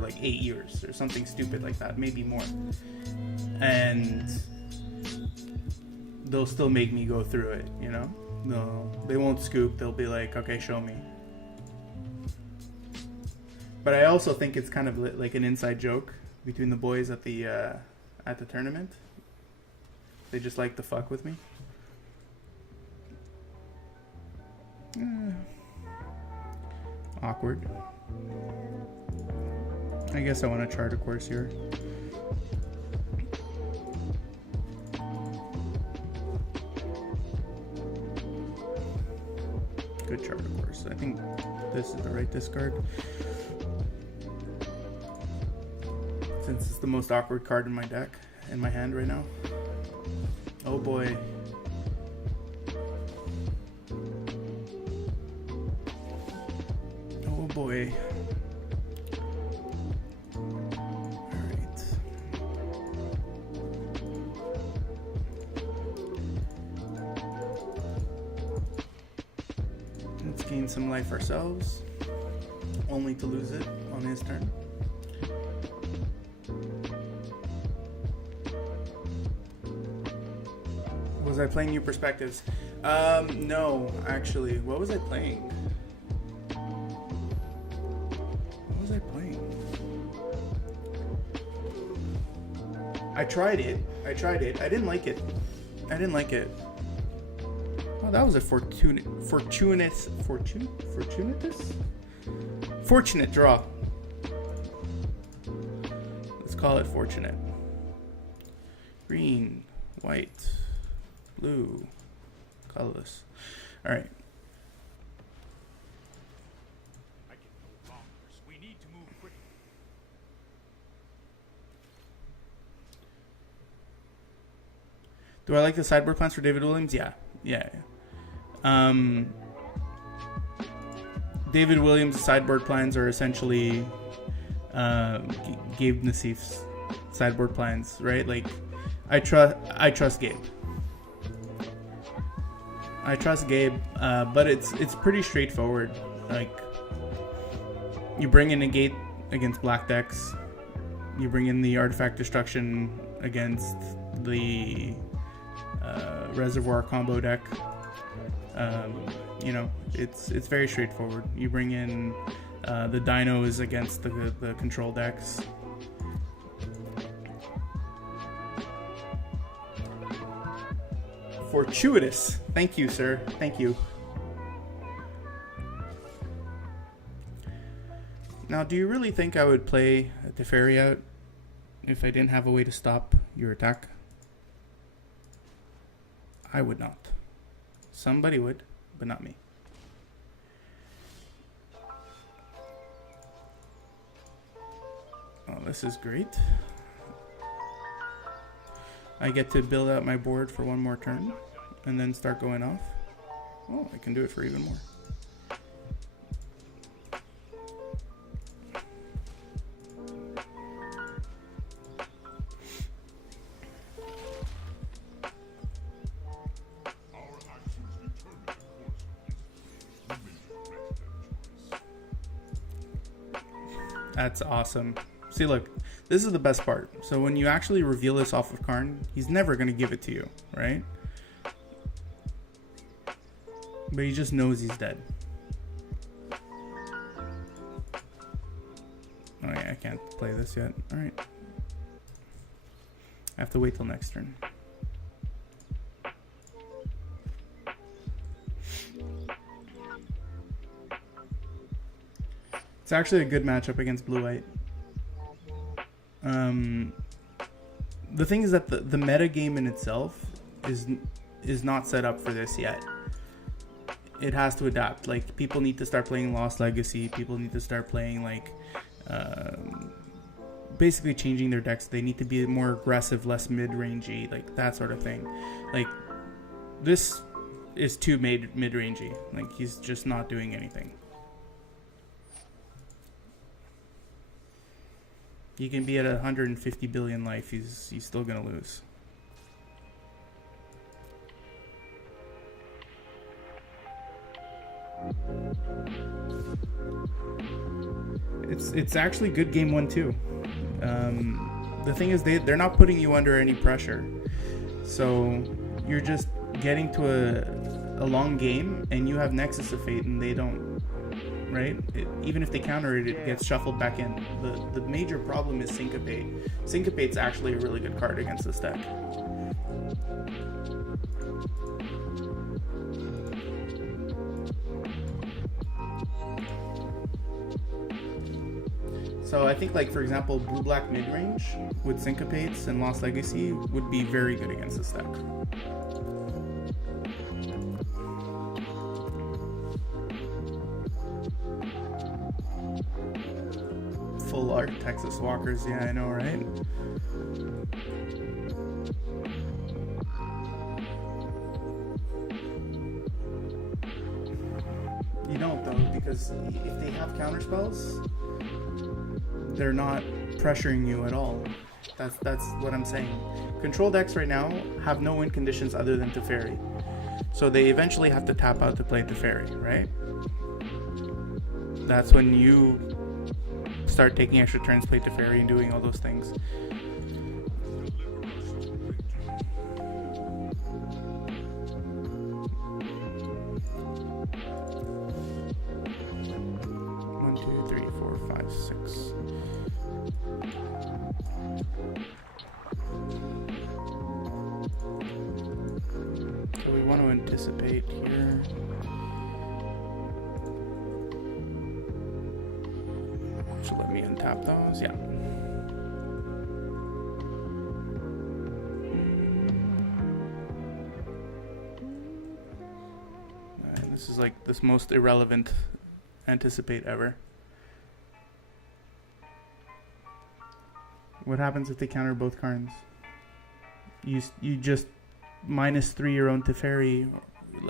like 8 years or something stupid like that, maybe more, and they'll still make me go through it, you know. No, they won't scoop. They'll be like, okay, show me. But I also think it's kind of like an inside joke between the boys at the tournament. They just like to fuck with me. Awkward. I guess I want to chart a course here. Good chart of course. I think this is the right discard. Since it's the most awkward card in my deck, in my hand right now. Oh boy. Oh boy. Alright. Let's gain some life ourselves, only to lose it on his turn. Was I playing New Perspectives? No, actually. What was I playing? What was I playing? I tried it. I didn't like it. Oh, that was a fortunate draw. Let's call it fortunate. Green, white, blue, colorless. All right. I can no longer. We need to move quickly. Do I like the sideboard plans for David Williams? Yeah. David Williams' sideboard plans are essentially Gabe Nassif's sideboard plans, right? Like, I trust Gabe. I trust Gabe, but it's pretty straightforward. Like, you bring in negate against black decks, you bring in the artifact destruction against the reservoir combo deck. You know, it's very straightforward. You bring in the dinos against the control decks. Fortuitous. Thank you, sir. Thank you. Now, do you really think I would play the Teferi out if I didn't have a way to stop your attack? I would not. Somebody would, but not me. Oh, this is great. I get to build out my board for one more turn and then start going off. Oh, I can do it for even more. That's awesome. See, look, this is the best part. So when you actually reveal this off of Karn, he's never going to give it to you, right? But he just knows he's dead. Oh yeah, I can't play this yet. Alright. I have to wait till next turn. It's actually a good matchup against blue-white. The thing is that the meta game in itself is not set up for this yet. It has to adapt. Like, people need to start playing Lost Legacy. People need to start playing, like, basically changing their decks. They need to be more aggressive, less mid-rangey, like that sort of thing. Like, this is too mid-rangey. Like, he's just not doing anything. He can be at 150 billion life. He's still gonna lose. It's actually good game 1 too. The thing is they're not putting you under any pressure, so you're just getting to a long game, and you have Nexus of Fate, and they don't. Right? Even if they counter it, it gets shuffled back in. The major problem is Syncopate. Syncopate's actually a really good card against this deck. So I think, like, for example, blue-black mid-range with Syncopates and Lost Legacy would be very good against this deck. Full art Texas Walkers, yeah, I know, right? You don't, though, because if they have counterspells, they're not pressuring you at all. That's what I'm saying. Control decks right now have no win conditions other than Teferi. So they eventually have to tap out to play Teferi, right? That's when you start taking extra turns, play Teferi, and doing all those things. One, two, three, four, five, six. So we want to anticipate here. So let me untap those, yeah. And this is like this most irrelevant anticipate ever. What happens if they counter both cards? You just -3 your own Teferi,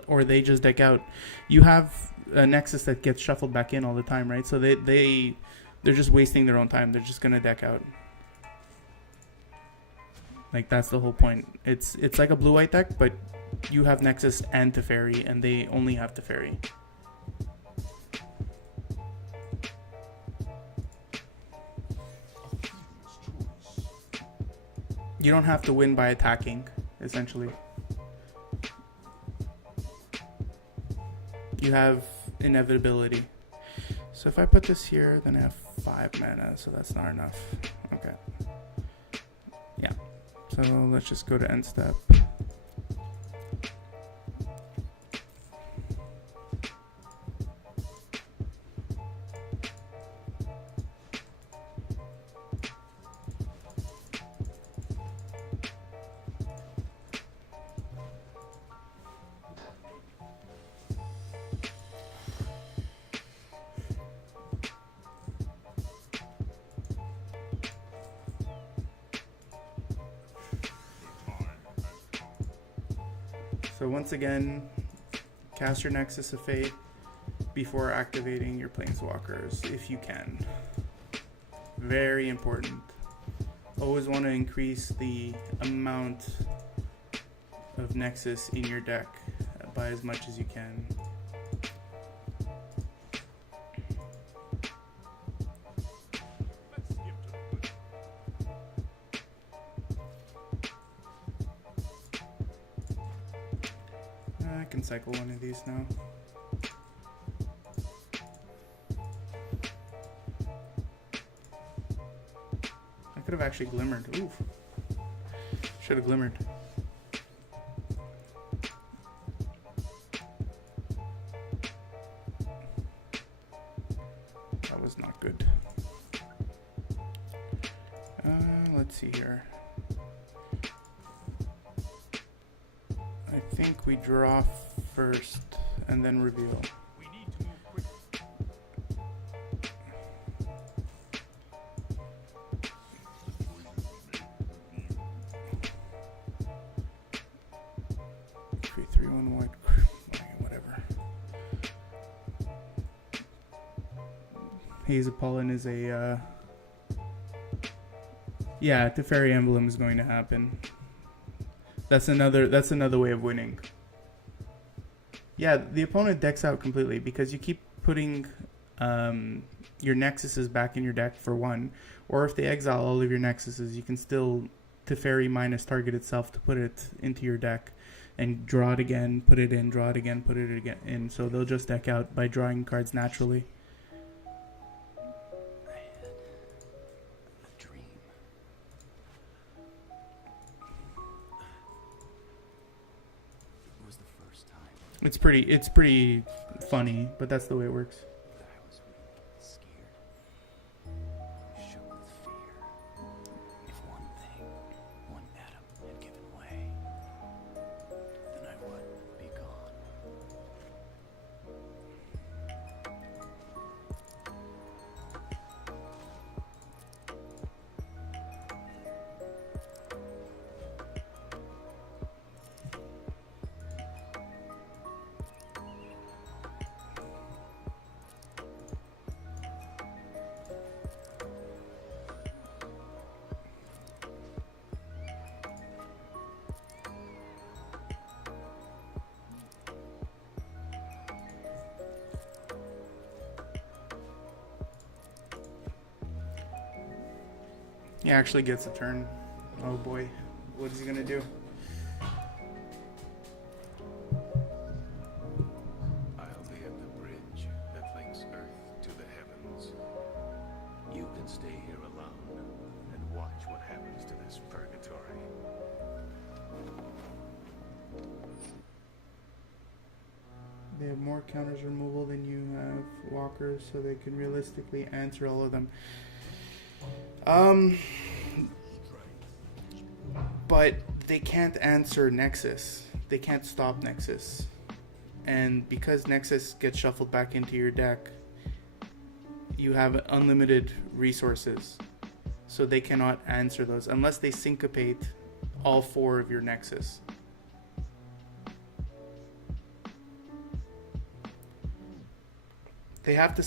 or they just deck out. You have a Nexus that gets shuffled back in all the time, right? So they're just wasting their own time. They're just gonna deck out. Like, that's the whole point. It's like a blue-white deck, but you have Nexus and Teferi, and they only have Teferi. You don't have to win by attacking, essentially. You have inevitability. So if I put this here, then I have 5 mana, so that's not enough. Okay. Yeah. So let's just go to end step. So once again, cast your Nexus of Fate before activating your Planeswalkers, if you can. Very important. Always want to increase the amount of Nexus in your deck by as much as you can. Let's skip to the good. I can cycle one of these now. I could have actually glimmered. Oof. Should have glimmered. That was not good. Let's see here. I think we draw first and then reveal. We need to move quickly. 3-3-1 white. Whatever. Haze of Pollen is a yeah, Teferi Emblem is going to happen. That's another way of winning. Yeah, the opponent decks out completely because you keep putting your Nexuses back in your deck for one. Or if they exile all of your Nexuses, you can still Teferi minus target itself to put it into your deck and draw it again, put it in, draw it again, put it again in. So they'll just deck out by drawing cards naturally. It's pretty funny, but that's the way it works. I was weak, scared, shook with fear. If one thing, one atom had given way, then I would be gone. He actually gets a turn. Oh boy. What is he gonna do? I'll be at the bridge that links Earth to the heavens. You can stay here alone and watch what happens to this purgatory. They have more counters removal than you have walkers, so they can realistically answer all of them. But they can't answer Nexus. They can't stop Nexus. And because Nexus gets shuffled back into your deck, you have unlimited resources. So they cannot answer those unless they syncopate all 4 of your Nexus. They have to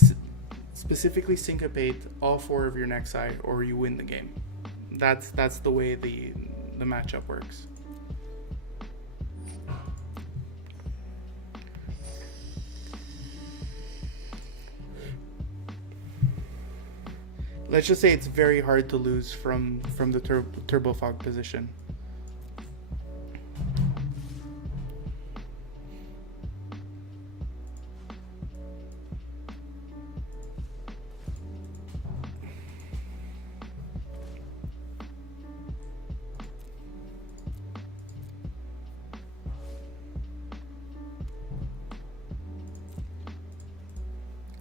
specifically syncopate all 4 of your Nexi or you win the game. That's the way the the matchup works. Let's just say it's very hard to lose from the turbo fog position.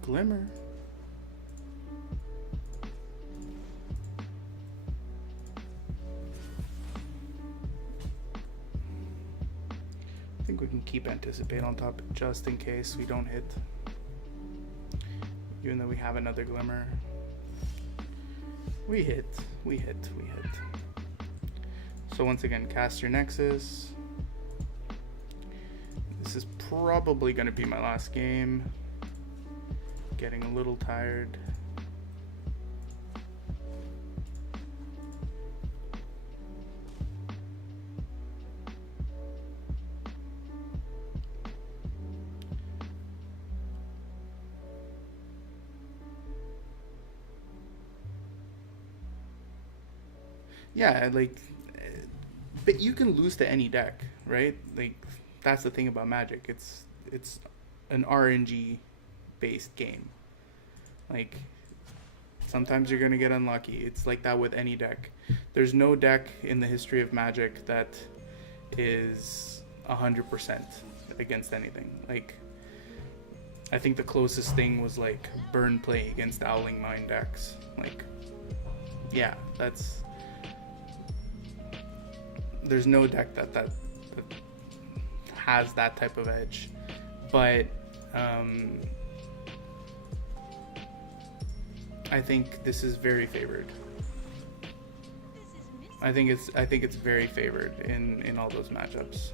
Glimmer. I think we can keep Anticipate on top just in case we don't hit. Even though we have another Glimmer. We hit. So once again, cast your Nexus. This is probably going to be my last game. Getting a little tired. Yeah, like, but you can lose to any deck, right? Like, that's the thing about Magic. It's an RNG based game. Like, sometimes you're gonna get unlucky. It's like that with any deck. There's no deck in the history of Magic that is 100% against anything. Like, I think the closest thing was like Burn Play against Owling Mine decks. Like, yeah, that's, there's no deck that has that type of edge. But I think this is very favored. I think it's very favored in all those matchups.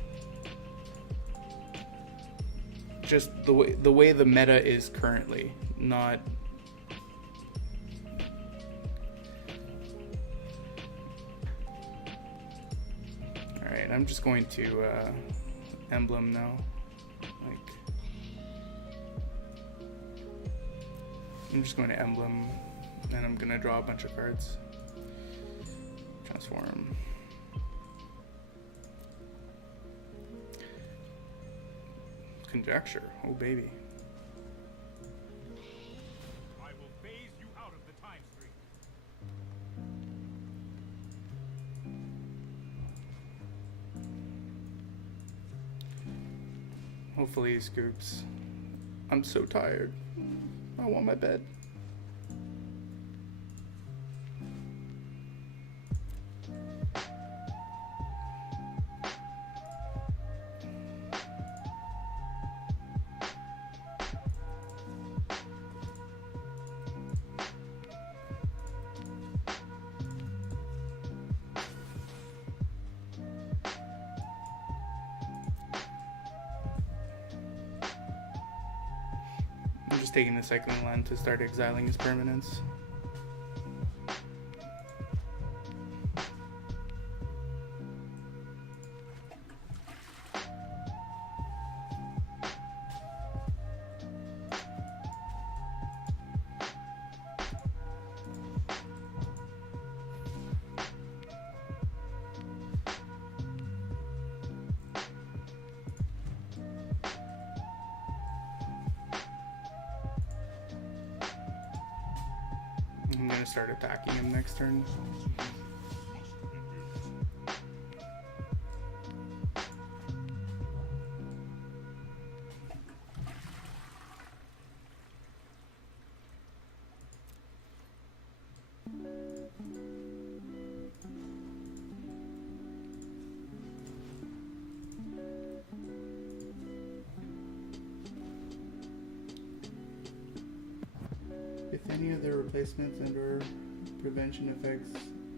Just the way the meta is currently, not. All right, I'm just going to emblem now. Like, I'm just going to emblem, and I'm gonna draw a bunch of cards. Transform. Conjecture. Oh baby. I will phase you out of the time stream. Hopefully he scoops. I'm so tired. I want my bed. I'm just taking the cycling land to start exiling his permanents. I'm gonna start attacking him next turn. If any of the replacements and/or prevention effects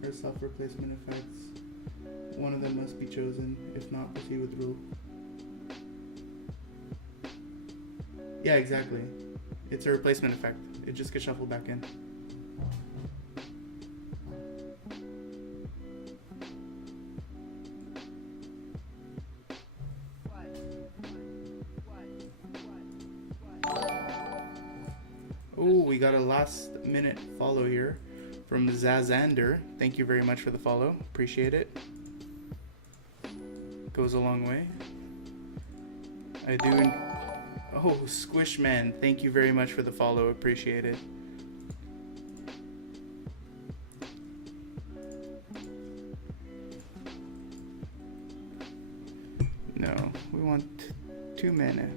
are self-replacement effects, one of them must be chosen. If not, proceed with rule. Yeah, exactly. It's a replacement effect. It just gets shuffled back in. Oh, we got a last minute follow here from Zazander. Thank you very much for the follow. Appreciate it. Goes a long way. I do. Oh, Squishman. Thank you very much for the follow. Appreciate it. No, we want 2 mana.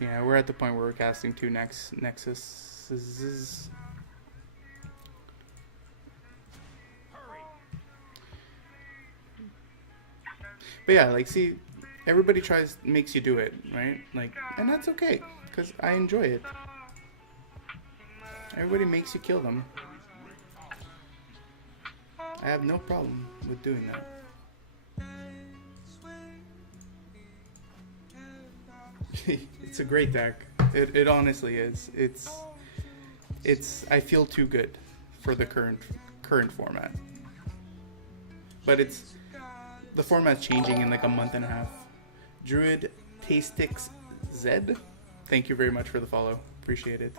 Yeah, we're at the point where we're casting 2 Nexuses. But yeah, like, see, everybody makes you do it, right? Like, and that's okay, because I enjoy it. Everybody makes you kill them. I have no problem with doing that. It's a great deck. It honestly is. It's I feel too good for the current format. But the format's changing in like a month and a half. Druid Tastix Z. Thank you very much for the follow. Appreciate it.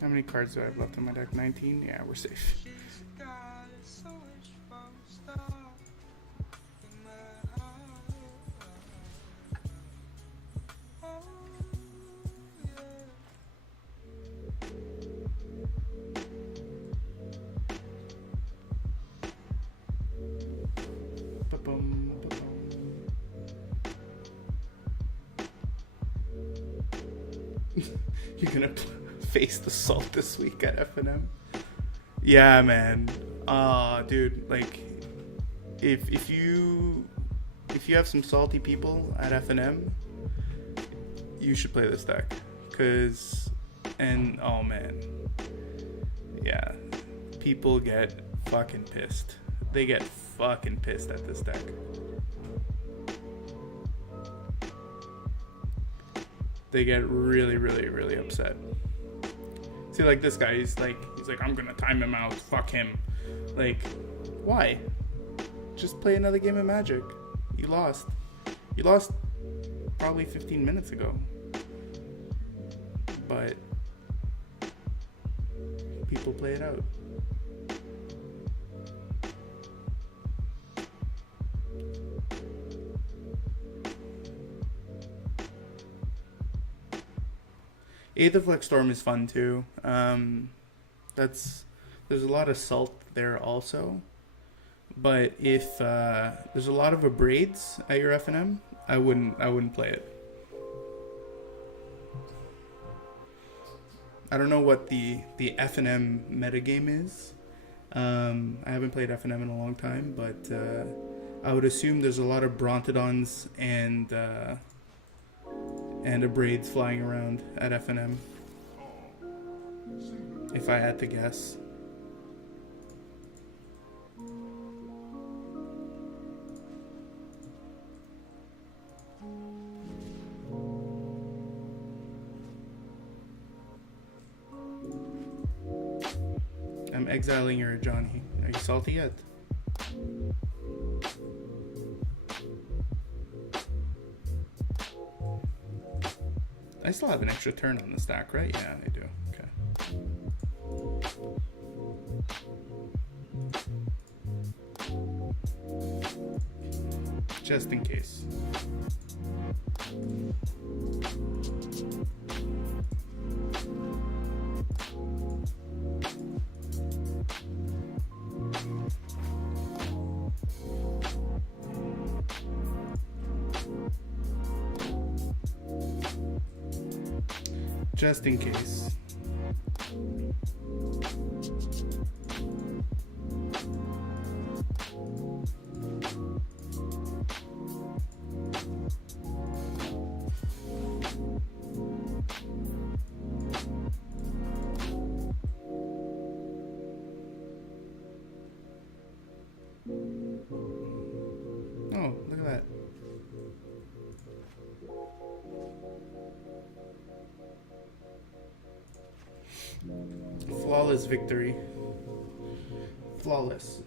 How many cards do I have left in my deck? 19? Yeah, we're safe. Ba-bum, ba-bum. You're gonna face the salt this week at FNM. Yeah, man. Dude, like, if you have some salty people at FNM, you should play this deck. Oh man, yeah, people get fucking pissed. They get fucking pissed at this deck. They get really, really, really upset. See, like this guy, he's like, I'm gonna time him out. Fuck him. Like, why? Just play another game of Magic. You lost. You lost probably 15 minutes ago. But people play it out. Aetherflex Storm is fun too. There's a lot of salt there also, but if there's a lot of abrades at your FNM, I wouldn't play it. I don't know what the FNM metagame is. I haven't played FNM in a long time, but I would assume there's a lot of Brontodons and abrades flying around at FNM, if I had to guess. I'm exiling your Johnny. Are you salty yet? I still have an extra turn on the stack, right? Yeah, I do. Okay. Just in case. Just in case. Flawless victory. Flawless.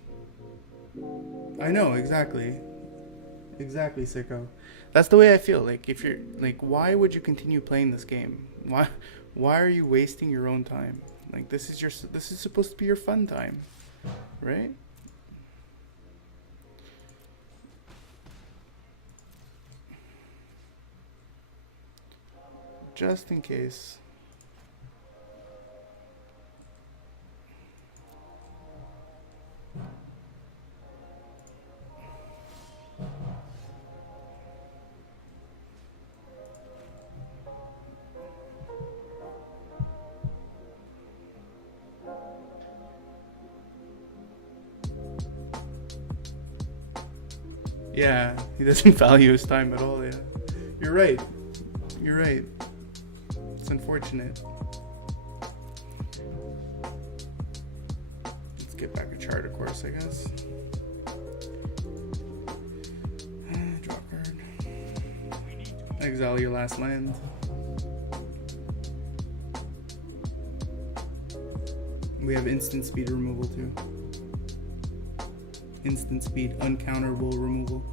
I know, exactly. Exactly, sicko. That's the way I feel. Like, if you're like, why would you continue playing this game? Why are you wasting your own time? Like, this is supposed to be your fun time, right? Just in case. Yeah, he doesn't value his time at all, yeah. You're right. You're right. It's unfortunate. Let's get back a charter course, I guess. Draw card. Exile your last land. We have instant speed removal too. Instant speed, uncounterable removal.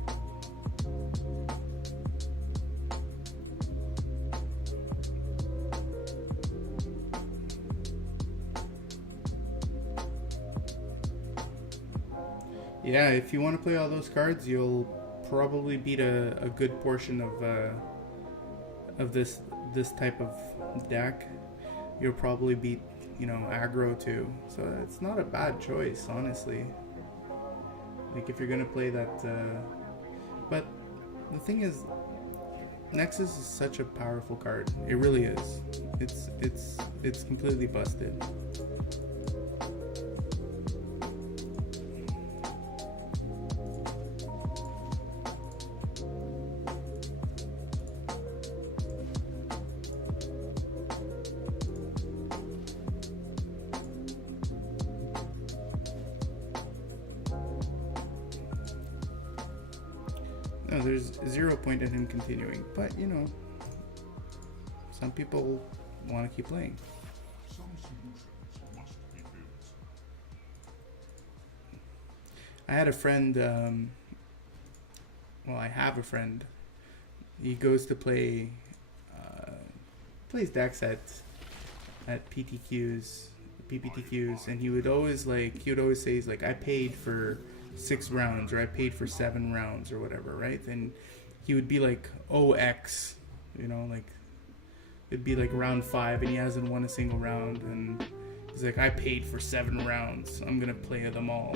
Yeah, if you want to play all those cards, you'll probably beat a good portion of this type of deck. You'll probably beat, you know, aggro too. So it's not a bad choice, honestly. Like, if you're gonna play that, but the thing is, Nexus is such a powerful card. It really is. It's completely busted. No, there's 0 point in him continuing, but you know, some people want to keep playing. Some solutions must be built. I had a friend, well, I have a friend. He goes to play, plays decks at PPTQs, and he would always say, he's like, I paid for 6 rounds, or I paid for 7 rounds, or whatever, right? And he would be like, OX, you know, like, it'd be like round 5 and he hasn't won a single round, and he's like, I paid for 7 rounds, I'm gonna play them all.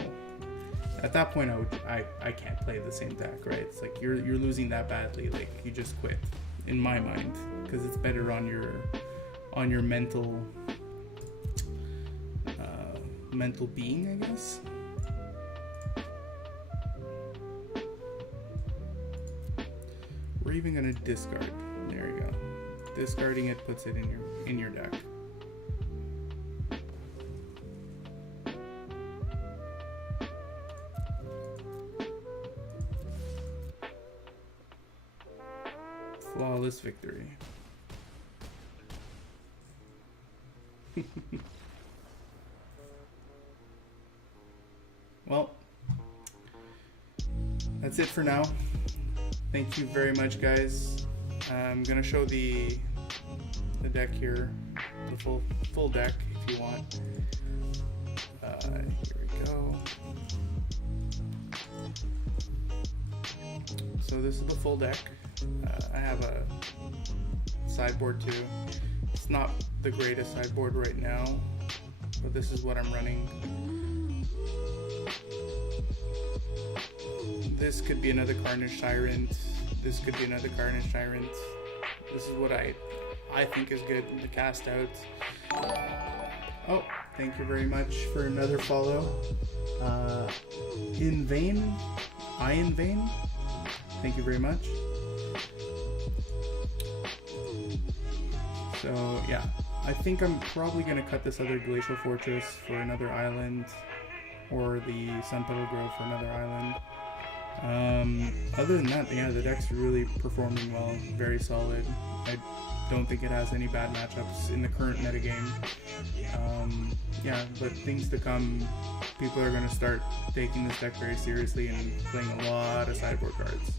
At that point, I can't play the same deck, right? It's like, you're losing that badly, like, you just quit, in my mind, because it's better on your mental being, I guess. We're even gonna discard. There you go. Discarding it puts it in your deck. Flawless victory. Well, that's it for now. Thank you very much, guys. I'm gonna show the deck here, the full deck if you want. Here we go. So this is the full deck. I have a sideboard too. It's not the greatest sideboard right now, but this is what I'm running. This could be another Carnage Tyrant. This could be another Carnage Tyrant. This is what I think is good to cast out. Oh, thank you very much for another follow. In vain, thank you very much. So yeah, I think I'm probably gonna cut this other Glacial Fortress for another island, or the Sun Petal Grove for another island. Other than that, yeah, the deck's really performing well, very solid. I don't think it has any bad matchups in the current metagame. Yeah, but things to come. People are going to start taking this deck very seriously and playing a lot of sideboard cards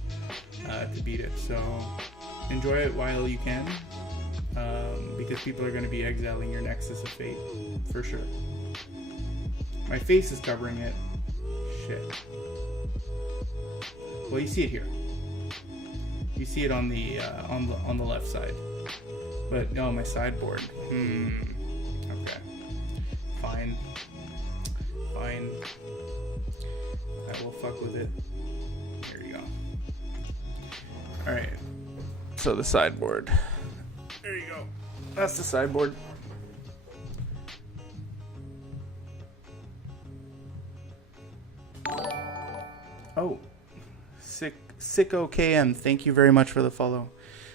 to beat it. So enjoy it while you can, because people are going to be exiling your Nexus of Fate for sure. My face is covering it. Shit. Well, you see it here. You see it on the left side. But no, my sideboard. Okay. Fine. I will fuck with it. Here you go. Alright. So the sideboard. There you go. That's the sideboard. Oh. Sicko KM, thank you very much for the follow.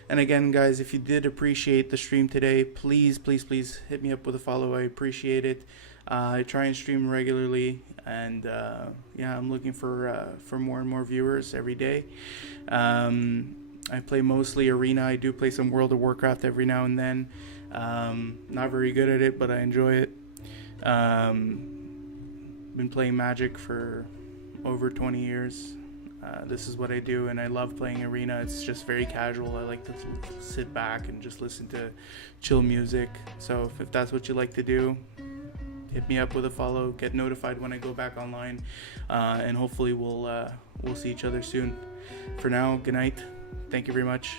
And again, guys, if you did appreciate the stream today, please hit me up with a follow. I appreciate it. I try and stream regularly, and yeah, I'm looking for more and more viewers every day. I play mostly Arena. I do play some World of Warcraft every now and then. Not very good at it, but I enjoy it. Been playing Magic for over 20 years. This is what I do, and I love playing Arena. It's just very casual. I like to sit back and just listen to chill music. So if that's what you like to do, hit me up with a follow. Get notified when I go back online, and hopefully we'll see each other soon. For now, good night. Thank you very much.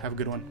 Have a good one.